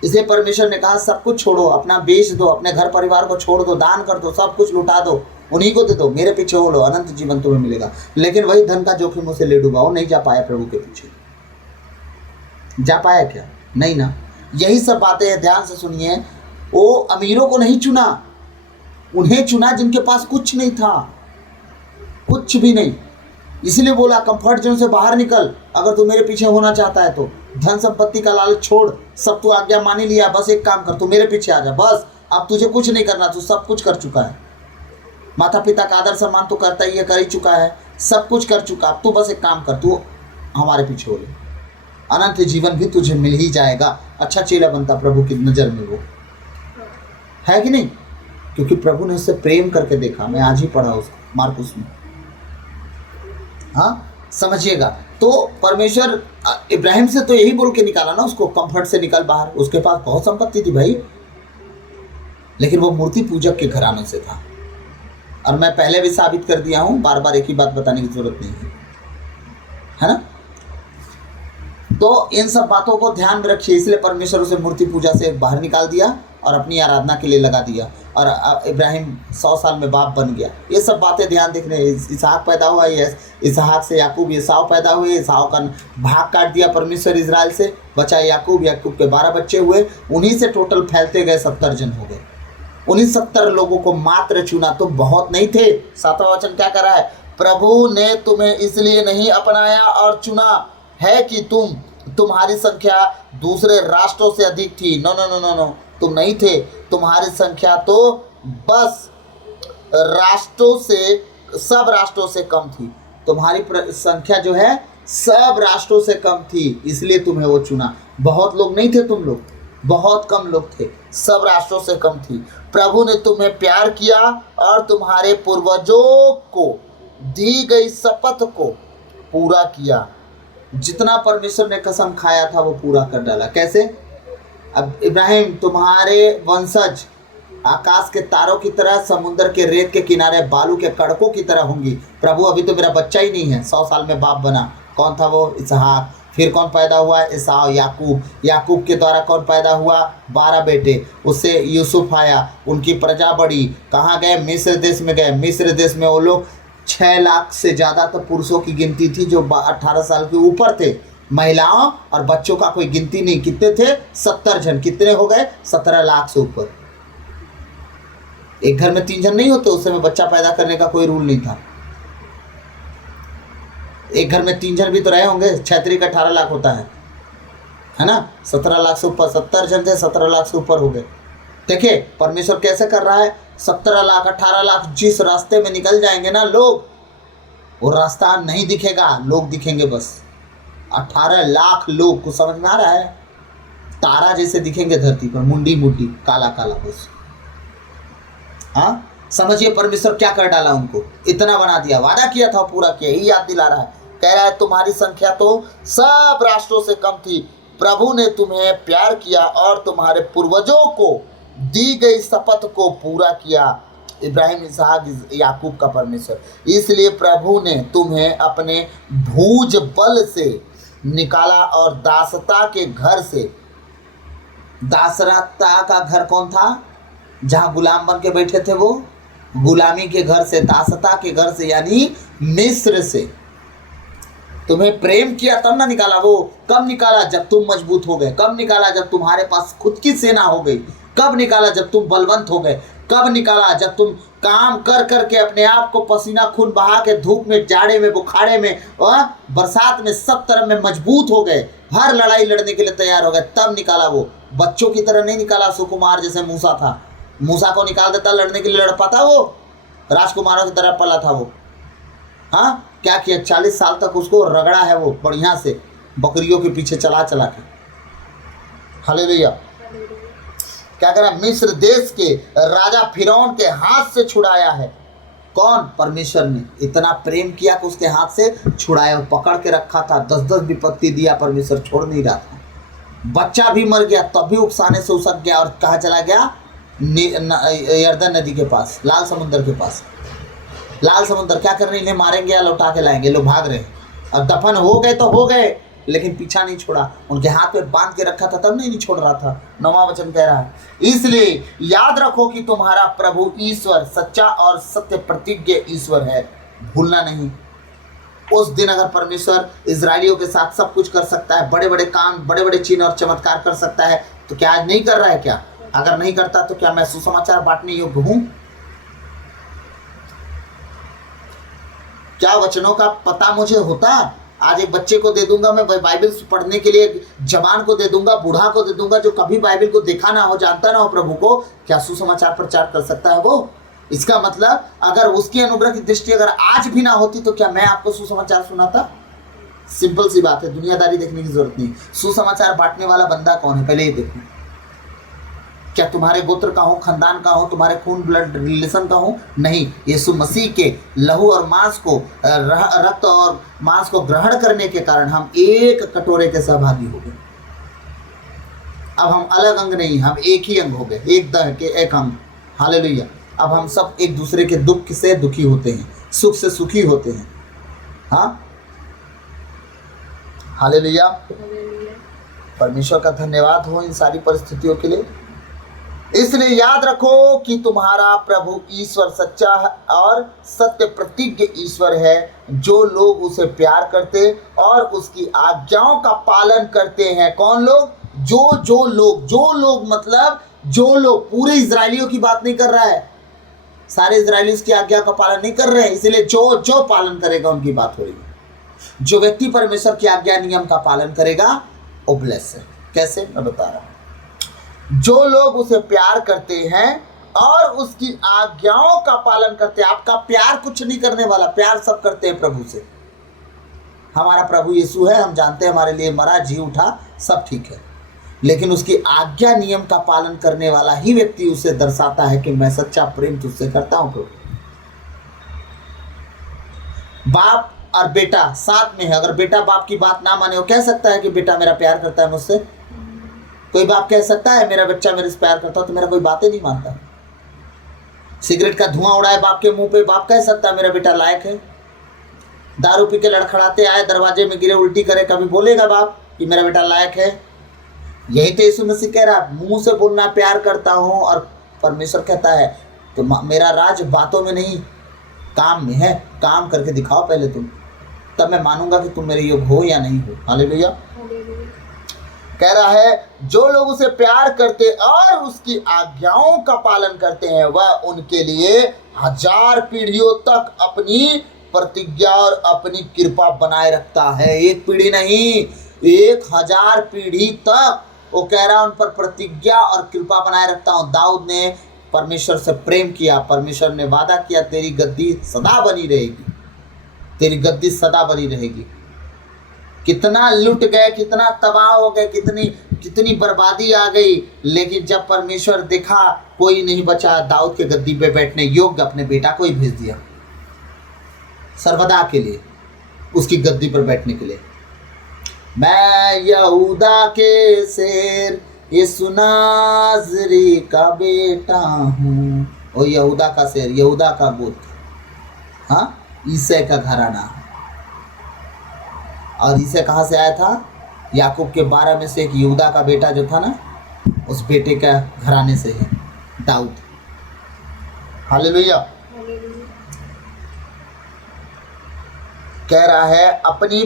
इसलिए परमेश्वर ने कहा सब कुछ छोड़ो, अपना बेच दो, अपने घर परिवार को छोड़ दो, दान कर दो, सब कुछ लुटा दो, उन्हीं को दे दो, मेरे पीछे हो लो, अनंत जीवन तुम्हें मिलेगा। लेकिन वही धन का जोखिम उसे ले डूबा। वो नहीं जा पाया प्रभु के पीछे। जा पाया क्या? नहीं ना। यही सब बातें हैं, ध्यान से सुनिए। वो अमीरों को नहीं चुना, उन्हें चुना जिनके पास कुछ नहीं था, कुछ भी नहीं। इसलिए बोला कंफर्ट जोन से बाहर निकल। अगर तू मेरे पीछे होना चाहता है तो धन संपत्ति का लालच छोड़, सब तू आज्ञा मान ही लिया, बस एक काम कर, तू मेरे पीछे आ जा। बस अब तुझे कुछ नहीं करना, तू सब कुछ कर चुका है। माता पिता का आदर सम्मान तो करता ही है, कर ही चुका है, सब कुछ कर चुका। अब तू बस एक काम कर, तू हमारे पीछे हो ले, अनंत जीवन भी तुझे मिल ही जाएगा। अच्छा चेला बनता प्रभु की नज़र में, वो है कि नहीं? क्योंकि प्रभु ने उससे प्रेम करके देखा। मैं आज ही पढ़ा उस मार्कुस में। हाँ, समझिएगा। तो परमेश्वर इब्राहिम से तो यही बोल के निकाला ना उसको, कंफर्ट से निकल बाहर। उसके पास बहुत संपत्ति थी भाई, लेकिन वो मूर्ति पूजक के घराने से था। और मैं पहले भी साबित कर दिया हूं, बार बार एक ही बात बताने की जरूरत नहीं है ना? तो इन सब बातों को ध्यान में रखिए। इसलिए परमेश्वर उसे मूर्ति पूजा से बाहर निकाल दिया और अपनी आराधना के लिए लगा दिया, और इब्राहिम 100 साल में बाप बन गया। ये सब बातें ध्यान देखने। इसहाक पैदा हुआ, ये इसहाक से याकूब, एसाव पैदा हुए, एसाव का भाग काट दिया परमेश्वर इजराइल से, बचा याकूब, याकूब के 12 बच्चे हुए। उन्हीं से टोटल फैलते गए 70 जन हो गए। उन्हीं 70 लोगों को मात्र चुना, तो बहुत नहीं थे। 7वां वचन क्या कर रहा है? प्रभु ने तुम्हें इसलिए नहीं अपनाया और चुना है कि तुम्हारी संख्या दूसरे राष्ट्रों से अधिक थी। No no no no no, तुम नहीं थे। तुम्हारी संख्या तो बस राष्ट्रों से, सब राष्ट्रों से कम थी। तुम्हारी संख्या जो है सब राष्ट्रों से कम थी, इसलिए तुम्हें वो चुना। बहुत लोग नहीं थे तुम लोग, बहुत कम लोग थे, सब राष्ट्रों से कम थी। प्रभु ने तुम्हें प्यार किया और तुम्हारे पूर्वजों को दी गई शपथ को पूरा किया। जितना परमेश्वर ने कसम खाया था वो पूरा कर डाला। कैसे? अब इब्राहिम, तुम्हारे वंशज आकाश के तारों की तरह, समुद्र के रेत के किनारे बालू के कड़कों की तरह होंगी। प्रभु अभी तो मेरा बच्चा ही नहीं है, 100 साल में बाप बना। कौन था वो? इसहाक। फिर कौन पैदा हुआ? एसाव, याकूब। याकूब के द्वारा कौन पैदा हुआ? 12 बेटे। उससे यूसुफ आया, उनकी प्रजा बढ़ी। कहाँ गए? मिस्र देश में गए। मिस्र देश में वो लोग 6 लाख से ज़्यादा तो पुरुषों की गिनती थी जो 18 साल के ऊपर थे। महिलाओं और बच्चों का कोई गिनती नहीं। कितने थे? 70 जन। कितने हो गए? 17 लाख से ऊपर। एक घर में 3 जन नहीं होते उस समय, बच्चा पैदा करने का कोई रूल नहीं था। एक घर में 3 जन भी तो रहे होंगे। 6 का 18 लाख होता है ना? 17 लाख से ऊपर, 70 जन थे, 17 लाख से ऊपर हो गए। देखिए परमेश्वर कैसे कर रहा है। 17 लाख, 18 लाख, जिस रास्ते में निकल जाएंगे ना लोग, वो रास्ता नहीं दिखेगा, लोग दिखेंगे बस। 18 लाख लोग को समझ में आ रहा है? तारा जैसे दिखेंगे धरती पर, मुंडी मुंडी, काला काला बस। हाँ, समझिए परमेश्वर क्या कर डाला उनको, इतना बना दिया। वादा किया था पूरा किया, यही याद दिला रहा है। कह रहा है तुम्हारी संख्या तो सब राष्ट्रों से कम थी। प्रभु ने तुम्हें प्यार किया और तुम्हारे पूर्वजों को दी गई शपथ को पूरा किया। इब्राहिम, इसहाक, याकूब का परमेश्वर। इसलिए प्रभु ने तुम्हें अपने भुज बल से निकाला और दासता के घर से। दासता का घर कौन था? जहां गुलाम बन के बैठे थे, वो गुलामी के घर से, दासता के घर से, यानी मिस्र से तुम्हें प्रेम किया तब ना निकाला। वो कब निकाला? जब तुम मजबूत हो गए। कब निकाला? जब तुम्हारे पास खुद की सेना हो गई। कब निकाला? जब तुम बलवंत हो गए। कब निकाला? जब तुम काम कर करके अपने आप को पसीना खून बहा के धूप में, जाड़े में, बुखारे में, बरसात में, सब तरह में मजबूत हो गए, हर लड़ाई लड़ने के लिए तैयार हो गए, तब निकाला। वो बच्चों की तरह नहीं निकाला, सुकुमार जैसे मूसा था। मूसा को निकाल देता लड़ने के लिए, लड़ पाता वो? राजकुमारों की तरह पला था वो। हाँ, क्या किया? 40 साल तक उसको रगड़ा है वो बढ़िया से, बकरियों के पीछे चला चला के। हालेलुया। क्या करा? मिस्र देश के राजा फिरौन के हाथ से छुड़ाया है। कौन? परमेश्वर ने इतना प्रेम किया कि उसके हाथ से छुड़ाया, पकड़ के रखा था। 10-10 विपत्ति दिया, परमेश्वर छोड़ नहीं रहा था। बच्चा भी मर गया, तब भी उकसाने से उसक गया, और कहाँ चला गया? यर्दन नदी के पास, लाल समुद्र के पास। लाल समुद्र क्या करने? इन्हें मारेंगे या लौटा के लाएंगे। लोग भाग रहे हैं, अब दफन हो गए तो हो गए, लेकिन पीछा नहीं छोड़ा। उनके हाथ पे बांध के रखा था, तब नहीं छोड़ रहा था। 9वां वचन कह रहा है, इसलिए याद रखो कि तुम्हारा प्रभु ईश्वर सच्चा और सत्य प्रतिज्ञ ईश्वर है, भूलना नहीं। उस दिन अगर परमेश्वर इजरायलियों के साथ सब कुछ कर सकता है, बड़े बड़े काम, बड़े बड़े चिन्ह और चमत्कार कर सकता है, तो क्या आज नहीं कर रहा है? क्या अगर नहीं करता तो क्या मैं सुसमाचार बांटने योग्य हूं? क्या वचनों का पता मुझे होता? आज एक बच्चे को दे दूंगा मैं बाइबल पढ़ने के लिए, जवान को दे दूंगा, बूढ़ा को दे दूंगा, जो कभी बाइबल को देखा ना हो, जानता ना हो प्रभु को, क्या सुसमाचार प्रचार कर सकता है वो? इसका मतलब अगर उसके अनुग्रह की दृष्टि अगर आज भी ना होती तो क्या मैं आपको सुसमाचार सुनाता? सिंपल सी बात है, दुनियादारी देखने की जरूरत नहीं। सुसमाचार बांटने वाला बंदा कौन है पहले ये देखो। क्या तुम्हारे गोत्र का हो, खानदान का हो, तुम्हारे खून ब्लड रिलेशन का हो? नहीं, यीशु मसीह के लहू और मांस को, रक्त और मांस को ग्रहण करने के कारण हम एक कटोरे के सहभागी हो गए। अब हम अलग अंग नहीं, हम एक ही अंग हो गए, एक देह के एक अंग। हालेलुया। अब हम सब एक दूसरे के दुख से दुखी होते हैं, सुख से सुखी होते हैं। हाँ, हालेलुया। परमेश्वर का धन्यवाद हो इन सारी परिस्थितियों के लिए। इसलिए याद रखो कि तुम्हारा प्रभु ईश्वर सच्चा और सत्य प्रतिज्ञ ईश्वर है। जो लोग उसे प्यार करते और उसकी आज्ञाओं का पालन करते हैं। कौन लोग? जो लोग मतलब जो लोग, पूरे इजरायलियों की बात नहीं कर रहा है, सारे इजरायली उसकी आज्ञा का पालन नहीं कर रहे हैं, इसलिए जो पालन करेगा उनकी बात हो रही है। जो व्यक्ति परमेश्वर की आज्ञा नियम का पालन करेगा वो ब्लेस है। कैसे, मैं बता रहा हूं। जो लोग उसे प्यार करते हैं और उसकी आज्ञाओं का पालन करते हैं। आपका प्यार कुछ नहीं करने वाला, प्यार सब करते हैं प्रभु से। हमारा प्रभु यीशु है, हम जानते हैं, हमारे लिए मरा, जी उठा, सब ठीक है, लेकिन उसकी आज्ञा नियम का पालन करने वाला ही व्यक्ति उसे दर्शाता है कि मैं सच्चा प्रेम तुझसे करता हूं प्रभु। बाप और बेटा साथ में है। अगर बेटा बाप की बात ना माने, वो कह सकता है कि बेटा मेरा प्यार करता है मुझसे? कोई बाप कह सकता है मेरा बच्चा मेरे से प्यार करता है? तो मेरा कोई बातें नहीं मानता। सिगरेट का धुआं उड़ाए बाप के मुंह पे, बाप कह सकता है मेरा बेटा लायक है? दारू पी के लड़खड़ाते आए, दरवाजे में गिरे, उल्टी करे, कभी बोलेगा बाप कि मेरा बेटा लायक है? यही तो यीशु मसीह कह रहा, मुंह से बोलना प्यार करता हूं, और परमेश्वर कहता है तो मेरा राज बातों में नहीं काम में है। काम करके दिखाओ पहले तुम, तब मैं मानूंगा कि तुम मेरे योग हो या नहीं हो। हालेलुया। कह रहा है जो लोग उसे प्यार करते और उसकी आज्ञाओं का पालन करते हैं वह उनके लिए 1000 पीढ़ियों तक अपनी प्रतिज्ञा और अपनी कृपा बनाए रखता है। एक पीढ़ी नहीं, 1000 पीढ़ी तक वो कह रहा है उन पर प्रतिज्ञा और कृपा बनाए रखता हूँ। दाऊद ने परमेश्वर से प्रेम किया, परमेश्वर ने वादा किया तेरी गद्दी सदा बनी रहेगी, तेरी गद्दी सदा बनी रहेगी। कितना लुट गए, कितना तबाह हो गए, कितनी बर्बादी आ गई, लेकिन जब परमेश्वर देखा कोई नहीं बचा, दाऊद के गद्दी पे बैठने योग्य अपने बेटा को ही भेज दिया सर्वदा के लिए, उसकी गद्दी पर बैठने के लिए। मैं यहूदा के शेर यीशु नाज़री का बेटा हूँ। वो यहूदा का शेर, यहूदा का गोत्र, हाँ, ईसे का घराना। और ईसे कहाँ से आया था? याकूब के 12 में से एक यहूदा का बेटा जो था ना, उस बेटे का घराने से है दाऊद। हालेलुया। कह रहा है अपनी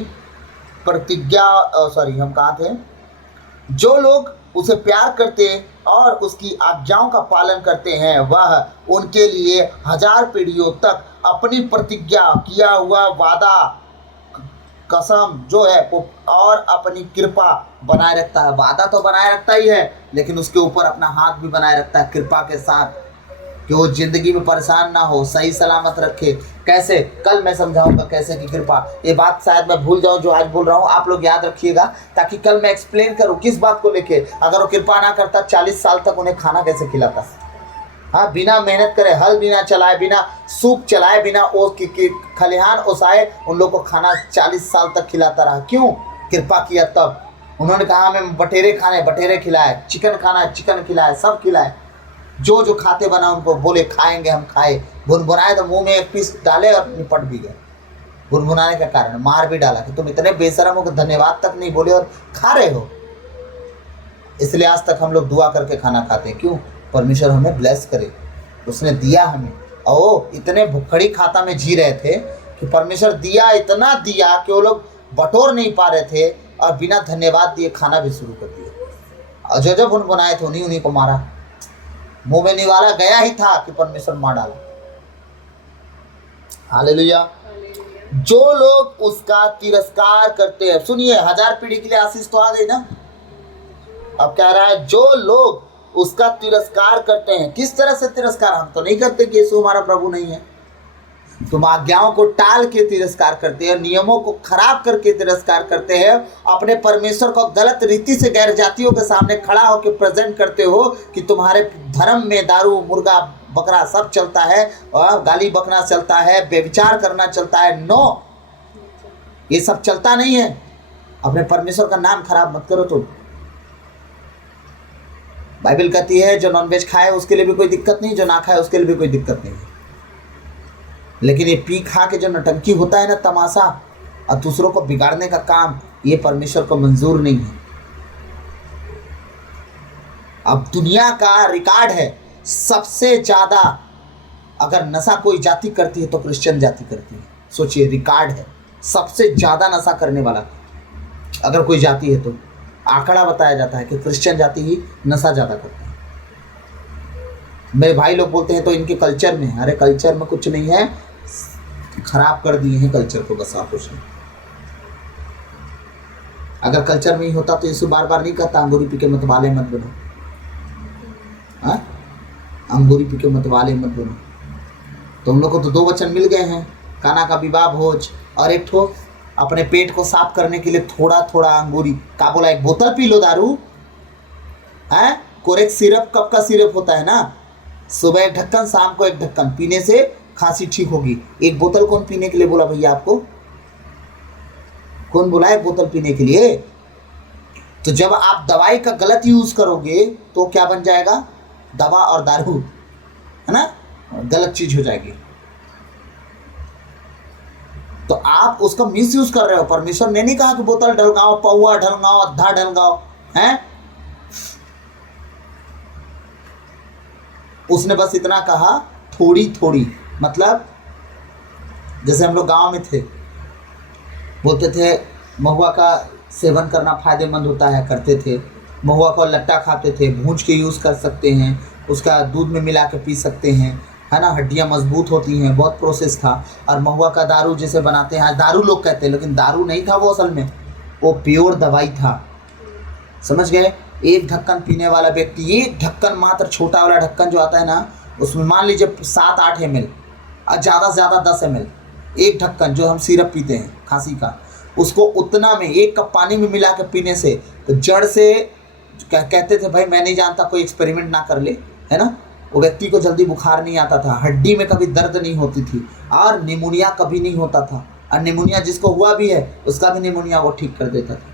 प्रतिज्ञा, हम कहाँ थे? जो लोग उसे प्यार करते और उसकी आज्ञाओं का पालन करते हैं वह उनके लिए 1000 पीढ़ियों तक अपनी प्रतिज्ञा, किया हुआ वादा, कसम जो है वो और अपनी कृपा बनाए रखता है। वादा तो बनाए रखता ही है, लेकिन उसके ऊपर अपना हाथ भी बनाए रखता है कृपा के साथ, कि वो जिंदगी में परेशान ना हो, सही सलामत रखे। कैसे? कल मैं समझाऊंगा कैसे की कृपा। ये बात शायद मैं भूल जाऊं जो आज बोल रहा हूं, आप लोग याद रखिएगा, ताकि कल मैं एक्सप्लेन करूं किस बात को लेके। अगर वो कृपा ना करता 40 साल तक उन्हें खाना कैसे खिलाता? हाँ, बिना मेहनत करे, हल बिना चलाए, बिना सूप चलाए, बिना खलिहान ओसाए उन लोग को खाना 40 साल तक खिलाता रहा। क्यों? कृपा किया तब। उन्होंने कहा हमें बटेरे खाने, बटेरे खिलाए, चिकन खाना, चिकन खिलाए, सब खिलाए। जो जो खाते बना उनको बोले खाएंगे, हम खाए। भुनभुनाए तो मुंह में एक पीस डाले और निपट भी गए। भुनभुनाने का कारण मार भी डाला कि तुम इतने बेशरम हो कि धन्यवाद तक नहीं बोले और खा रहे हो। इसलिए आज तक हम लोग दुआ करके खाना खाते हैं। क्यों? परमेश्वर हमें ब्लेस करे, उसने दिया हमें। और इतने भुखड़ी खाता में जी रहे थे कि परमेश्वर दिया, इतना दिया कि वो लोग बटोर नहीं पा रहे थे और बिना धन्यवाद दिए खाना भी शुरू कर दिया। और जो भुनभुनाए थे उन्हीं को मारा। मुंह में निवाला गया ही था कि परमेश्वर मार डाला। हालेलुया। जो लोग उसका तिरस्कार करते हैं, सुनिए, 1000 पीढ़ी के लिए आशीष तो आ गई ना। अब कह रहा है जो लोग उसका तिरस्कार करते हैं। किस तरह से तिरस्कार? हम तो नहीं करते कि यीशु हमारा प्रभु नहीं है। तुम आज्ञाओं को टाल के तिरस्कार करते हैं, नियमों को खराब करके तिरस्कार करते हैं, अपने परमेश्वर को गलत रीति से गैर जातियों के सामने खड़ा होकर प्रेजेंट करते हो कि तुम्हारे धर्म में दारू, मुर्गा, बकरा सब चलता है, और गाली बकना चलता है, व्यभिचार करना चलता है। नो, ये सब चलता नहीं है। अपने परमेश्वर का नाम खराब मत करो। तुम, बाइबल कहती है जो नॉनवेज खाए उसके लिए भी कोई दिक्कत नहीं, जो ना खाए उसके लिए भी कोई दिक्कत नहीं। लेकिन ये पी खा के जो नटंकी होता है ना, तमाशा और दूसरों को बिगाड़ने का काम, ये परमेश्वर को मंजूर नहीं है। अब दुनिया का रिकॉर्ड है, सबसे ज्यादा अगर नशा कोई जाति करती है तो क्रिश्चियन जाति करती है। सोचिए, रिकॉर्ड है सबसे ज्यादा नशा करने वाला अगर कोई जाति है तो आंकड़ा बताया जाता है कि क्रिश्चियन जाति ही नशा ज्यादा करती है। मेरे भाई लोग बोलते हैं तो इनके कल्चर में, अरे कल्चर में कुछ नहीं है, खराब कर दिए हैं कल्चर को, बस आप कुछ नहीं। अगर कल्चर में ही होता तो यीशु बार बार नहीं कहता अंगूरी पी के मतवाले मत बनो। हाँ, अंगूरी पी के मतवाले मत बनो। तुम लोग को तो 2 वचन मिल गए हैं, काना का विवाह भोज, और एक ठो अपने पेट को साफ करने के लिए थोड़ा थोड़ा अंगूरी का बोला, एक बोतल पी लो दारू है। कोरेक सिरप कब का सिरप होता है ना, सुबह एक ढक्कन, शाम को एक ढक्कन, पीने से खांसी ठीक होगी। एक बोतल कौन पीने के लिए बोला भैया आपको? कौन बोला एक बोतल पीने के लिए? तो जब आप दवाई का गलत यूज करोगे तो क्या बन जाएगा? दवा और दारू, है ना, गलत चीज हो जाएगी। तो आप उसका मिस यूज कर रहे हो। परमेश्वर ने नहीं कहा कि बोतल ढलगाओ, पौआ ढलगाओ, अद्धा ढलगाओ, हैं? उसने बस इतना कहा थोड़ी थोड़ी, मतलब जैसे हम लोग गांव में थे, बोलते थे महुआ का सेवन करना फायदेमंद होता है, करते थे। महुआ को लट्टा खाते थे, भूंज के यूज़ कर सकते हैं, उसका दूध में मिला के पी सकते हैं, है ना, हड्डियां मजबूत होती हैं, बहुत प्रोसेस था। और महुआ का दारू जैसे बनाते हैं, दारू लोग कहते हैं, लेकिन दारू नहीं था वो, असल में वो प्योर दवाई था। समझ गए? एक ढक्कन पीने वाला व्यक्ति, एक ढक्कन मात्र, छोटा वाला ढक्कन जो आता है ना, उसमें मान लीजिए 7-8 ml और ज़्यादा से ज़्यादा 10 ml, एक ढक्कन जो हम सिरप पीते हैं खांसी का, उसको उतना में 1 कप पानी में मिला के पीने से तो जड़ से कहते थे, भाई मैं नहीं जानता, कोई एक्सपेरिमेंट ना कर ले, है ना, वो व्यक्ति को जल्दी बुखार नहीं आता था, हड्डी में कभी दर्द नहीं होती थी, और निमोनिया कभी नहीं होता था। और निमोनिया जिसको हुआ भी है उसका भी निमोनिया वो ठीक कर देता था।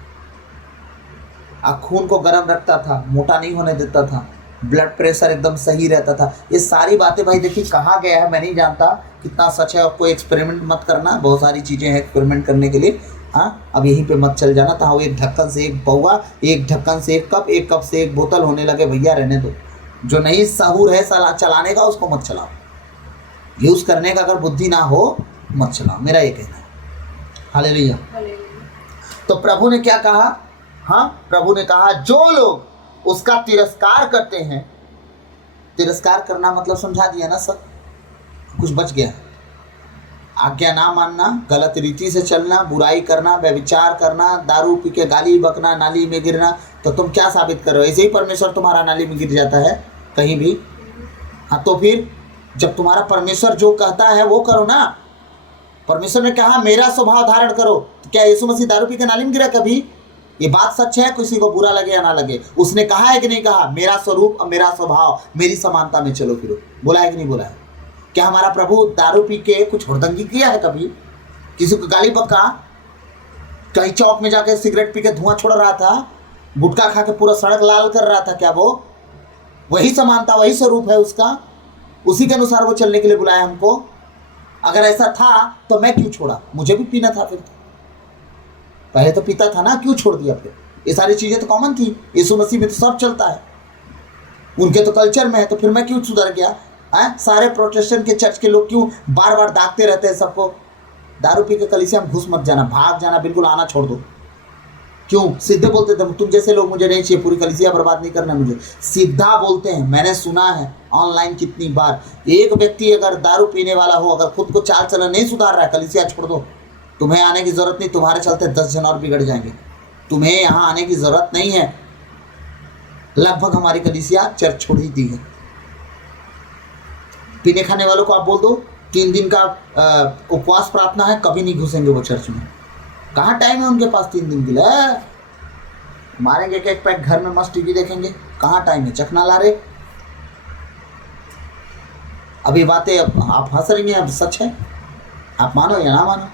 खून को गर्म रखता था, मोटा नहीं होने देता था, ब्लड प्रेशर एकदम सही रहता था। ये सारी बातें भाई देखिए कहाँ गया है मैं नहीं जानता, कितना सच है। और कोई एक्सपेरिमेंट मत करना, बहुत सारी चीज़ें हैं एक्सपेरिमेंट करने के लिए। हाँ, अब यहीं पे मत चल जाना था, वो एक ढक्कन से एक पौवा, एक ढक्कन से एक कप से एक बोतल होने लगे। भैया रहने दो, जो नहीं सहूर है चलाने का उसको मत चलाओ, यूज़ करने का अगर बुद्धि ना हो मत चलाओ, मेरा ये कहना है। हालेलुया। तो प्रभु ने क्या कहा? हाँ, प्रभु ने कहा जो लोग उसका तिरस्कार करते हैं, तिरस्कार करना मतलब समझा दिया ना सर, कुछ बच गया? आज्ञा ना मानना, गलत रीति से चलना, बुराई करना, व्यभिचार करना, दारू पी के गाली बकना, नाली में गिरना। तो तुम क्या साबित कर रहे हो? ऐसे ही परमेश्वर तुम्हारा नाली में गिर जाता है कहीं भी? हाँ, तो फिर जब तुम्हारा परमेश्वर जो कहता है वो करो ना। परमेश्वर ने कहा मेरा स्वभाव धारण करो, तो क्या यीशु मसीह दारू पी के नाली में गिरा कभी? ये बात सच है, किसी को बुरा लगे या ना लगे। उसने कहा है कि नहीं कहा? मेरा स्वरूप और मेरा स्वभाव, मेरी समानता में चलो फिरो। बोला है कि नहीं बोला है? क्या हमारा प्रभु दारू पी के कुछ हुड़दंगी किया है कभी? किसी को गाली बका? कहीं चौक में जाके सिगरेट पी के धुआं छोड़ रहा था, गुटखा खा के पूरा सड़क लाल कर रहा था क्या वो? वही समानता, वही स्वरूप है उसका, उसी के अनुसार वो चलने के लिए बुलाया हमको। अगर ऐसा था तो मैं क्यों छोड़ा? मुझे भी पीना था, फिर पहले तो पीता था ना, क्यों छोड़ दिया फिर? ये सारी चीज़ें तो कॉमन थी, यीशु मसीह में तो सब चलता है, उनके तो कल्चर में है, तो फिर मैं क्यों सुधर गया? हैं? सारे प्रोटेस्टेंट के चर्च के लोग क्यों बार बार दागते रहते हैं सबको, दारू पी के कलीसिया में घुस मत जाना, भाग जाना, बिल्कुल आना छोड़ दो। क्यों? सीधे बोलते थे, तुम जैसे लोग मुझे नहीं चाहिए, पूरी कलीसिया बर्बाद नहीं करना मुझे, सीधा बोलते हैं। मैंने सुना है ऑनलाइन कितनी बार, एक व्यक्ति अगर दारू पीने वाला हो, अगर खुद को चाल चलन नहीं सुधार रहा है, कलीसिया छोड़ दो, तुम्हें आने की ज़रूरत नहीं, तुम्हारे चलते 10 जन और बिगड़ जाएंगे, तुम्हें यहाँ आने की ज़रूरत नहीं है। लगभग हमारी कलीसिया चर्च छोड़ ही दी है। पीने खाने वालों को आप बोल दो 3 दिन का उपवास प्रार्थना है, कभी नहीं घुसेंगे वो चर्च में। कहाँ टाइम है उनके पास 3 दिन के लिए? मारेंगे केक पैक, घर में मस्त टीवी देखेंगे, कहाँ टाइम है? चखना ला रहे। अभी बातें आप हंस रही हैं, अब सच है, आप मानो या ना मानो।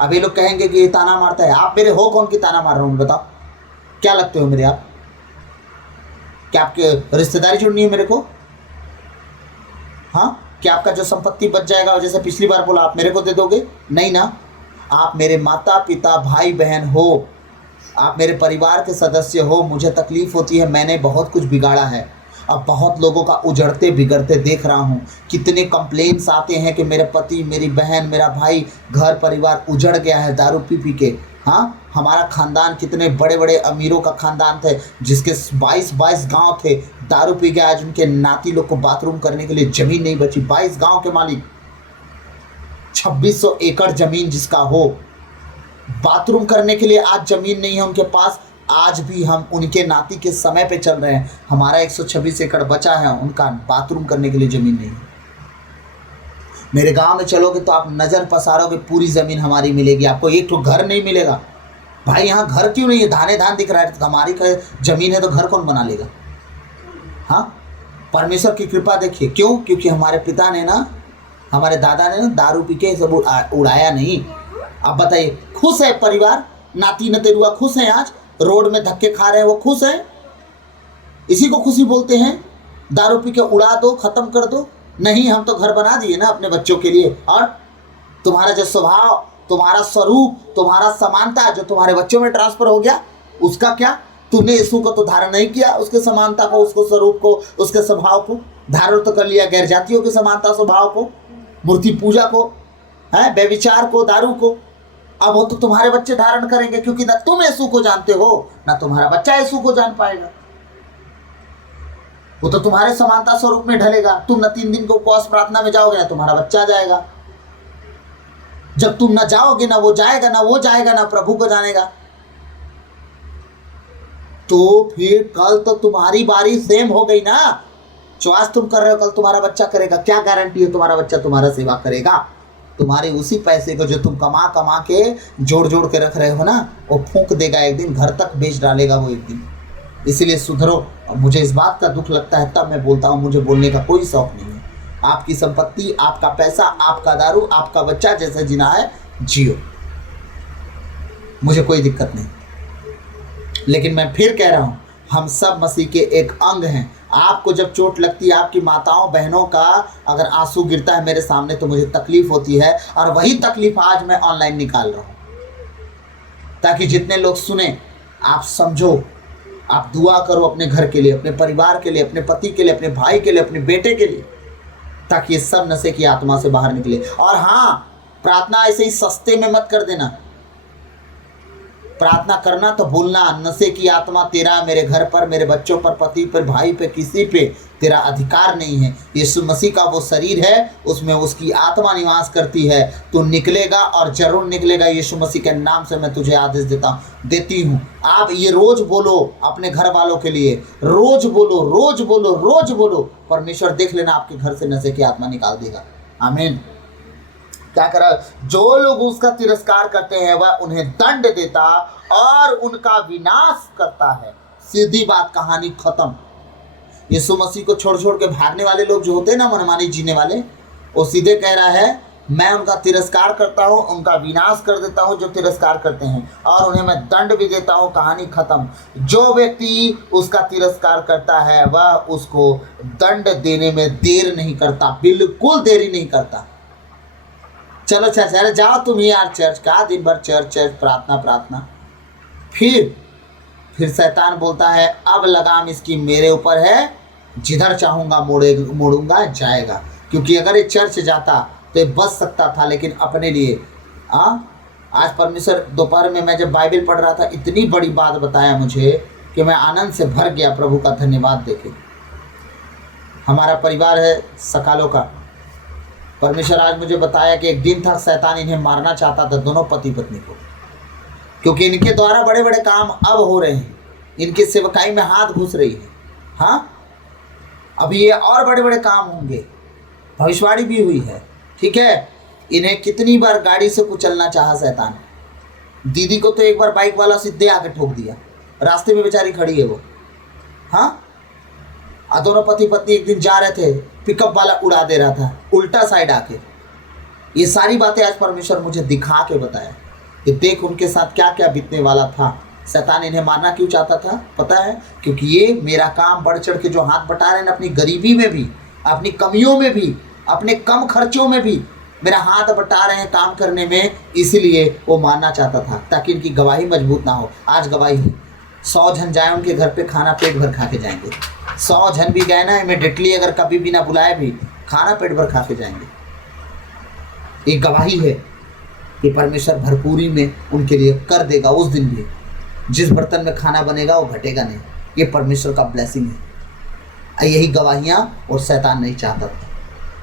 अब ये लोग कहेंगे कि ये ताना मारता है। आप मेरे हो कौन की ताना मार रहा हूँ बताओ? क्या लगते हो मेरे आप? क्या आपके रिश्तेदारी जुड़नी है मेरे को? हाँ, क्या आपका जो संपत्ति बच जाएगा, जैसे पिछली बार बोला, आप मेरे को दे दोगे? नहीं ना। आप मेरे माता पिता भाई बहन हो, आप मेरे परिवार के सदस्य हो। मुझे तकलीफ होती है, मैंने बहुत कुछ बिगाड़ा है। अब बहुत लोगों का उजड़ते बिगड़ते देख रहा हूँ। कितने कंप्लेंट्स आते हैं कि मेरे पति, मेरी बहन, मेरा भाई, घर परिवार उजड़ गया है दारू पी पी के। हाँ, हमारा खानदान कितने बड़े बड़े अमीरों का खानदान थे, जिसके 22 गांव थे, दारू पी के आज उनके नाती लोग को बाथरूम करने के लिए जमीन नहीं बची। 22 गांव के मालिक, 2600 एकड़ जमीन जिसका हो, बाथरूम करने के लिए आज जमीन नहीं है उनके पास। आज भी हम उनके नाती के समय पे चल रहे हैं। हमारा 126 एकड़ बचा है, उनका बाथरूम करने के लिए जमीन नहीं है। मेरे गांव में चलोगे तो आप नज़र पसारोगे, पूरी ज़मीन हमारी मिलेगी आपको, एक तो घर नहीं मिलेगा। भाई यहाँ घर क्यों नहीं है? धाने धान दिख रहा है, तो हमारी ज़मीन है तो घर कौन बना लेगा? हाँ, परमेश्वर की कृपा देखिए। क्यों? क्योंकि हमारे पिता ने ना, हमारे दादा ने ना दारू पी के सब उड़ाया नहीं। अब बताइए, खुश है परिवार? नाती नतेरुआ खुश हैं? आज रोड में धक्के खा रहे हैं, वो खुश हैं? इसी को खुशी बोलते हैं? दारू पी के उड़ा दो, खत्म कर दो? नहीं, हम तो घर बना दिए ना अपने बच्चों के लिए। और तुम्हारा जो स्वभाव, तुम्हारा स्वरूप, तुम्हारा समानता जो तुम्हारे बच्चों में ट्रांसफर हो गया, उसका क्या? तुमने यीशु को तो धारण नहीं किया, उसके समानता को, उसको स्वरूप को, उसके स्वभाव को धारण तो कर लिया। गैर जातियों की समानता स्वभाव को, मूर्ति पूजा को, है व्यभिचार को, दारू को। अब वो तो तुम्हारे बच्चे धारण करेंगे, क्योंकि ना तुम यीशु को जानते हो, ना तुम्हारा बच्चा यीशु को जान पाएगा। वो तो तुम्हारे समानता स्वरूप में ढलेगा। तुम ना 3 दिन को उपवास प्रार्थना में जाओगे, ना तुम्हारा बच्चा जाएगा। जब तुम ना जाओगे, ना वो जाएगा, ना वो जाएगा, ना प्रभु को जानेगा। तो फिर कल तो तुम्हारी बारी सेम हो गई ना। जो आज तुम कर रहे हो, कल तुम्हारा बच्चा करेगा। क्या गारंटी है तुम्हारा बच्चा तुम्हारा सेवा करेगा? तुम्हारे उसी पैसे को जो तुम कमा कमा के जोड़ जोड़ के रख रहे हो ना, वो फूंक देगा एक दिन, घर तक बेच डालेगा वो एक दिन। इसीलिए सुधरो। मुझे इस बात का दुख लगता है, तब मैं बोलता हूँ, मुझे बोलने का कोई शौक नहीं है। आपकी संपत्ति, आपका पैसा, आपका दारू, आपका बच्चा, जैसे जीना है जियो, मुझे कोई दिक्कत नहीं। लेकिन मैं फिर कह रहा हूँ, हम सब मसीह के एक अंग हैं। आपको जब चोट लगती है, आपकी माताओं बहनों का अगर आंसू गिरता है मेरे सामने, तो मुझे तकलीफ होती है। और वही तकलीफ आज मैं ऑनलाइन निकाल रहा हूँ, ताकि जितने लोग सुने, आप समझो, आप दुआ करो अपने घर के लिए, अपने परिवार के लिए, अपने पति के लिए, अपने भाई के लिए, अपने बेटे के लिए, ताकि ये सब नशे की आत्मा से बाहर निकले। और हाँ, प्रार्थना ऐसे ही सस्ते में मत कर देना। प्रार्थना करना तो बोलना, नशे की आत्मा तेरा मेरे घर पर, मेरे बच्चों पर, पति पर, भाई पे, किसी पे तेरा अधिकार नहीं है। यीशु मसीह का वो शरीर है, उसमें उसकी आत्मा निवास करती है। तू निकलेगा और जरूर निकलेगा। यीशु मसीह के नाम से मैं तुझे आदेश देती हूँ। आप ये रोज बोलो अपने घर वालों के लिए, रोज बोलो, रोज बोलो, रोज बोलो। परमेश्वर देख लेना, आपके घर से नशे की आत्मा निकाल देगा। आमीन। क्या करा? जो लोग उसका तिरस्कार करते हैं वह उन्हें दंड देता और उनका विनाश करता है। सीधी बात, कहानी खत्म। यीशु मसीह को छोड़ छोड़ के भागने वाले लोग जो होते हैं ना, मनमानी जीने वाले, वो सीधे कह रहा है, मैं उनका तिरस्कार करता हूँ, उनका विनाश कर देता हूँ जो तिरस्कार करते हैं, और उन्हें मैं दंड भी देता हूँ। कहानी खत्म। जो व्यक्ति उसका तिरस्कार करता है वह उसको दंड देने में देर नहीं करता, बिल्कुल देरी नहीं करता। चलो चर्च, अरे जाओ तुम ही यार, चर्च का दिन भर चर्च प्रार्थना प्रार्थना। फिर शैतान बोलता है, अब लगाम इसकी मेरे ऊपर है, जिधर चाहूँगा मोड़ूंगा जाएगा। क्योंकि अगर ये चर्च जाता तो ये बच सकता था, लेकिन अपने लिए। आज परमेश्वर दोपहर में मैं जब बाइबल पढ़ रहा था, इतनी बड़ी बात बताया मुझे कि मैं आनंद से भर गया। प्रभु का धन्यवाद देके। हमारा परिवार है सकालों का। परमेश्वर आज मुझे बताया कि एक दिन था, शैतान इन्हें मारना चाहता था, दोनों पति पत्नी को, क्योंकि इनके द्वारा बड़े बड़े काम अब हो रहे हैं, इनकी सेवकाई में हाथ घुस रही है। हाँ, अभी ये और बड़े बड़े काम होंगे, भविष्यवाणी भी हुई है। ठीक है, इन्हें कितनी बार गाड़ी से कुचलना चाहा शैतान। दीदी को तो एक बार बाइक वाला सीधे आके ठोक दिया, रास्ते में बेचारी खड़ी है वो। हाँ, दोनों पति पत्नी एक दिन जा रहे थे, पिकअप वाला उड़ा दे रहा था उल्टा साइड आके। ये सारी बातें आज परमेश्वर मुझे दिखा के बताया कि देख उनके साथ क्या क्या बीतने वाला था। शैतान इन्हें मारना क्यों चाहता था पता है? क्योंकि ये मेरा काम बढ़ चढ़ के जो हाथ बटा रहे हैं अपनी गरीबी में भी, अपनी कमियों में भी, अपने कम खर्चों में भी मेरा हाथ बटा रहे हैं काम करने में, इसीलिए वो मारना चाहता था ताकि इनकी गवाही मजबूत ना हो। आज गवाही है, 100 जन जाए उनके घर पे, खाना पेट भर खा के जाएंगे। 100 जन भी गए ना इमीडिएटली, अगर कभी भी ना बुलाए भी, खाना पेट भर खा के जाएंगे। एक गवाही है कि परमेश्वर भरपूरी में उनके लिए कर देगा उस दिन भी। जिस बर्तन में खाना बनेगा वो घटेगा नहीं, ये परमेश्वर का ब्लेसिंग है। यही गवाहियाँ और शैतान नहीं चाहता था।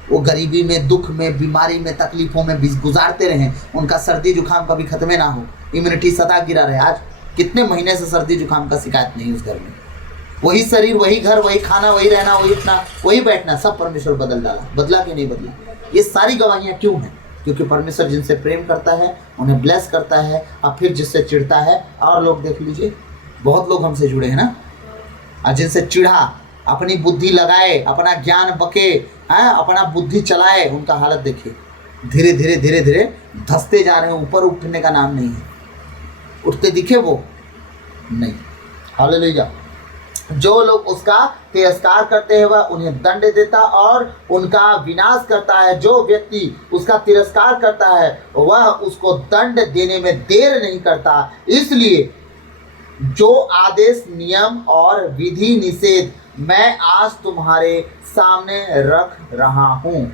वो गरीबी में, दुख में, बीमारी में, तकलीफों में गुजारते रहें, उनका सर्दी जुकाम कभी खत्म ना हो, इम्यूनिटी सदा गिरा रहे। आज कितने महीने से सर्दी जुकाम का शिकायत नहीं उस घर में। वही शरीर, वही घर, वही खाना, वही रहना, वही उठना, वही बैठना, सब परमेश्वर बदल डाला। बदला कि नहीं बदला? ये सारी गवाहियाँ क्यों हैं? क्योंकि परमेश्वर जिनसे प्रेम करता है उन्हें ब्लेस करता है, और फिर जिससे चिढ़ता है, और लोग देख लीजिए, बहुत लोग हमसे जुड़े हैं ना, और जिनसे चिढ़ा, अपनी बुद्धि लगाए, अपना ज्ञान बके, अपना बुद्धि चलाए, उनका हालत देखिए, धीरे धीरे धीरे धीरे धंसते जा रहे हैं, ऊपर उठने का नाम नहीं है। उठते दिखे वो नहीं। हालेलुया। जो लोग उसका तिरस्कार करते हैं वह उन्हें दंड देता और उनका विनाश करता है। जो व्यक्ति उसका तिरस्कार करता है वह उसको दंड देने में देर नहीं करता। इसलिए जो आदेश, नियम और विधि निषेध मैं आज तुम्हारे सामने रख रहा हूँ,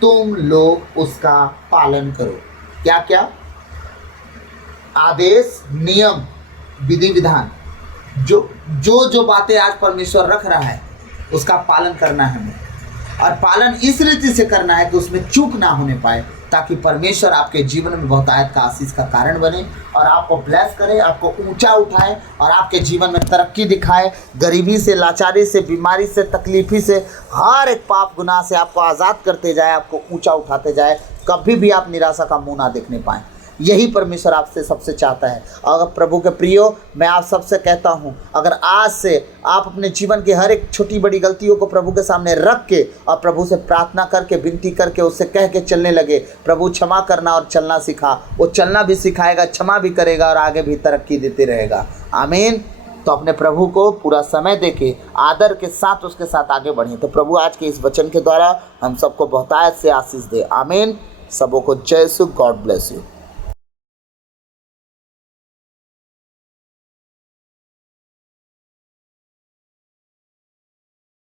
तुम लोग उसका पालन करो। क्या क्या? आदेश, नियम, विधि विधान, जो बातें आज परमेश्वर रख रहा है उसका पालन करना है हमें, और पालन इस रीति से करना है कि उसमें चूक ना होने पाए, ताकि परमेश्वर आपके जीवन में बहुतायत का आशीष का कारण बने और आपको ब्लेस करे, आपको ऊंचा उठाए और आपके जीवन में तरक्की दिखाए। गरीबी से, लाचारी से, बीमारी से, तकलीफी से, हर एक पाप गुनाह से आपको आज़ाद करते जाए, आपको ऊंचा उठाते जाए। कभी भी आप निराशा का मुंह ना देखने पाएँ। यही परमेश्वर आपसे सबसे चाहता है। अगर प्रभु के प्रियो, मैं आप सबसे कहता हूँ, अगर आज से आप अपने जीवन की हर एक छोटी बड़ी गलतियों को प्रभु के सामने रख के और प्रभु से प्रार्थना करके, विनती करके, उससे कह के चलने लगे, प्रभु क्षमा करना और चलना सिखा, वो चलना भी सिखाएगा, क्षमा भी करेगा और आगे भी तरक्की देते रहेगा। आमीन। तो अपने प्रभु को पूरा समय देके आदर के साथ उसके साथ आगे बढ़ें। तो प्रभु आज के इस वचन के द्वारा हम सबको बहुतायत से आशीष दे। आमीन। सबों को जय सु, गॉड ब्लेस यू।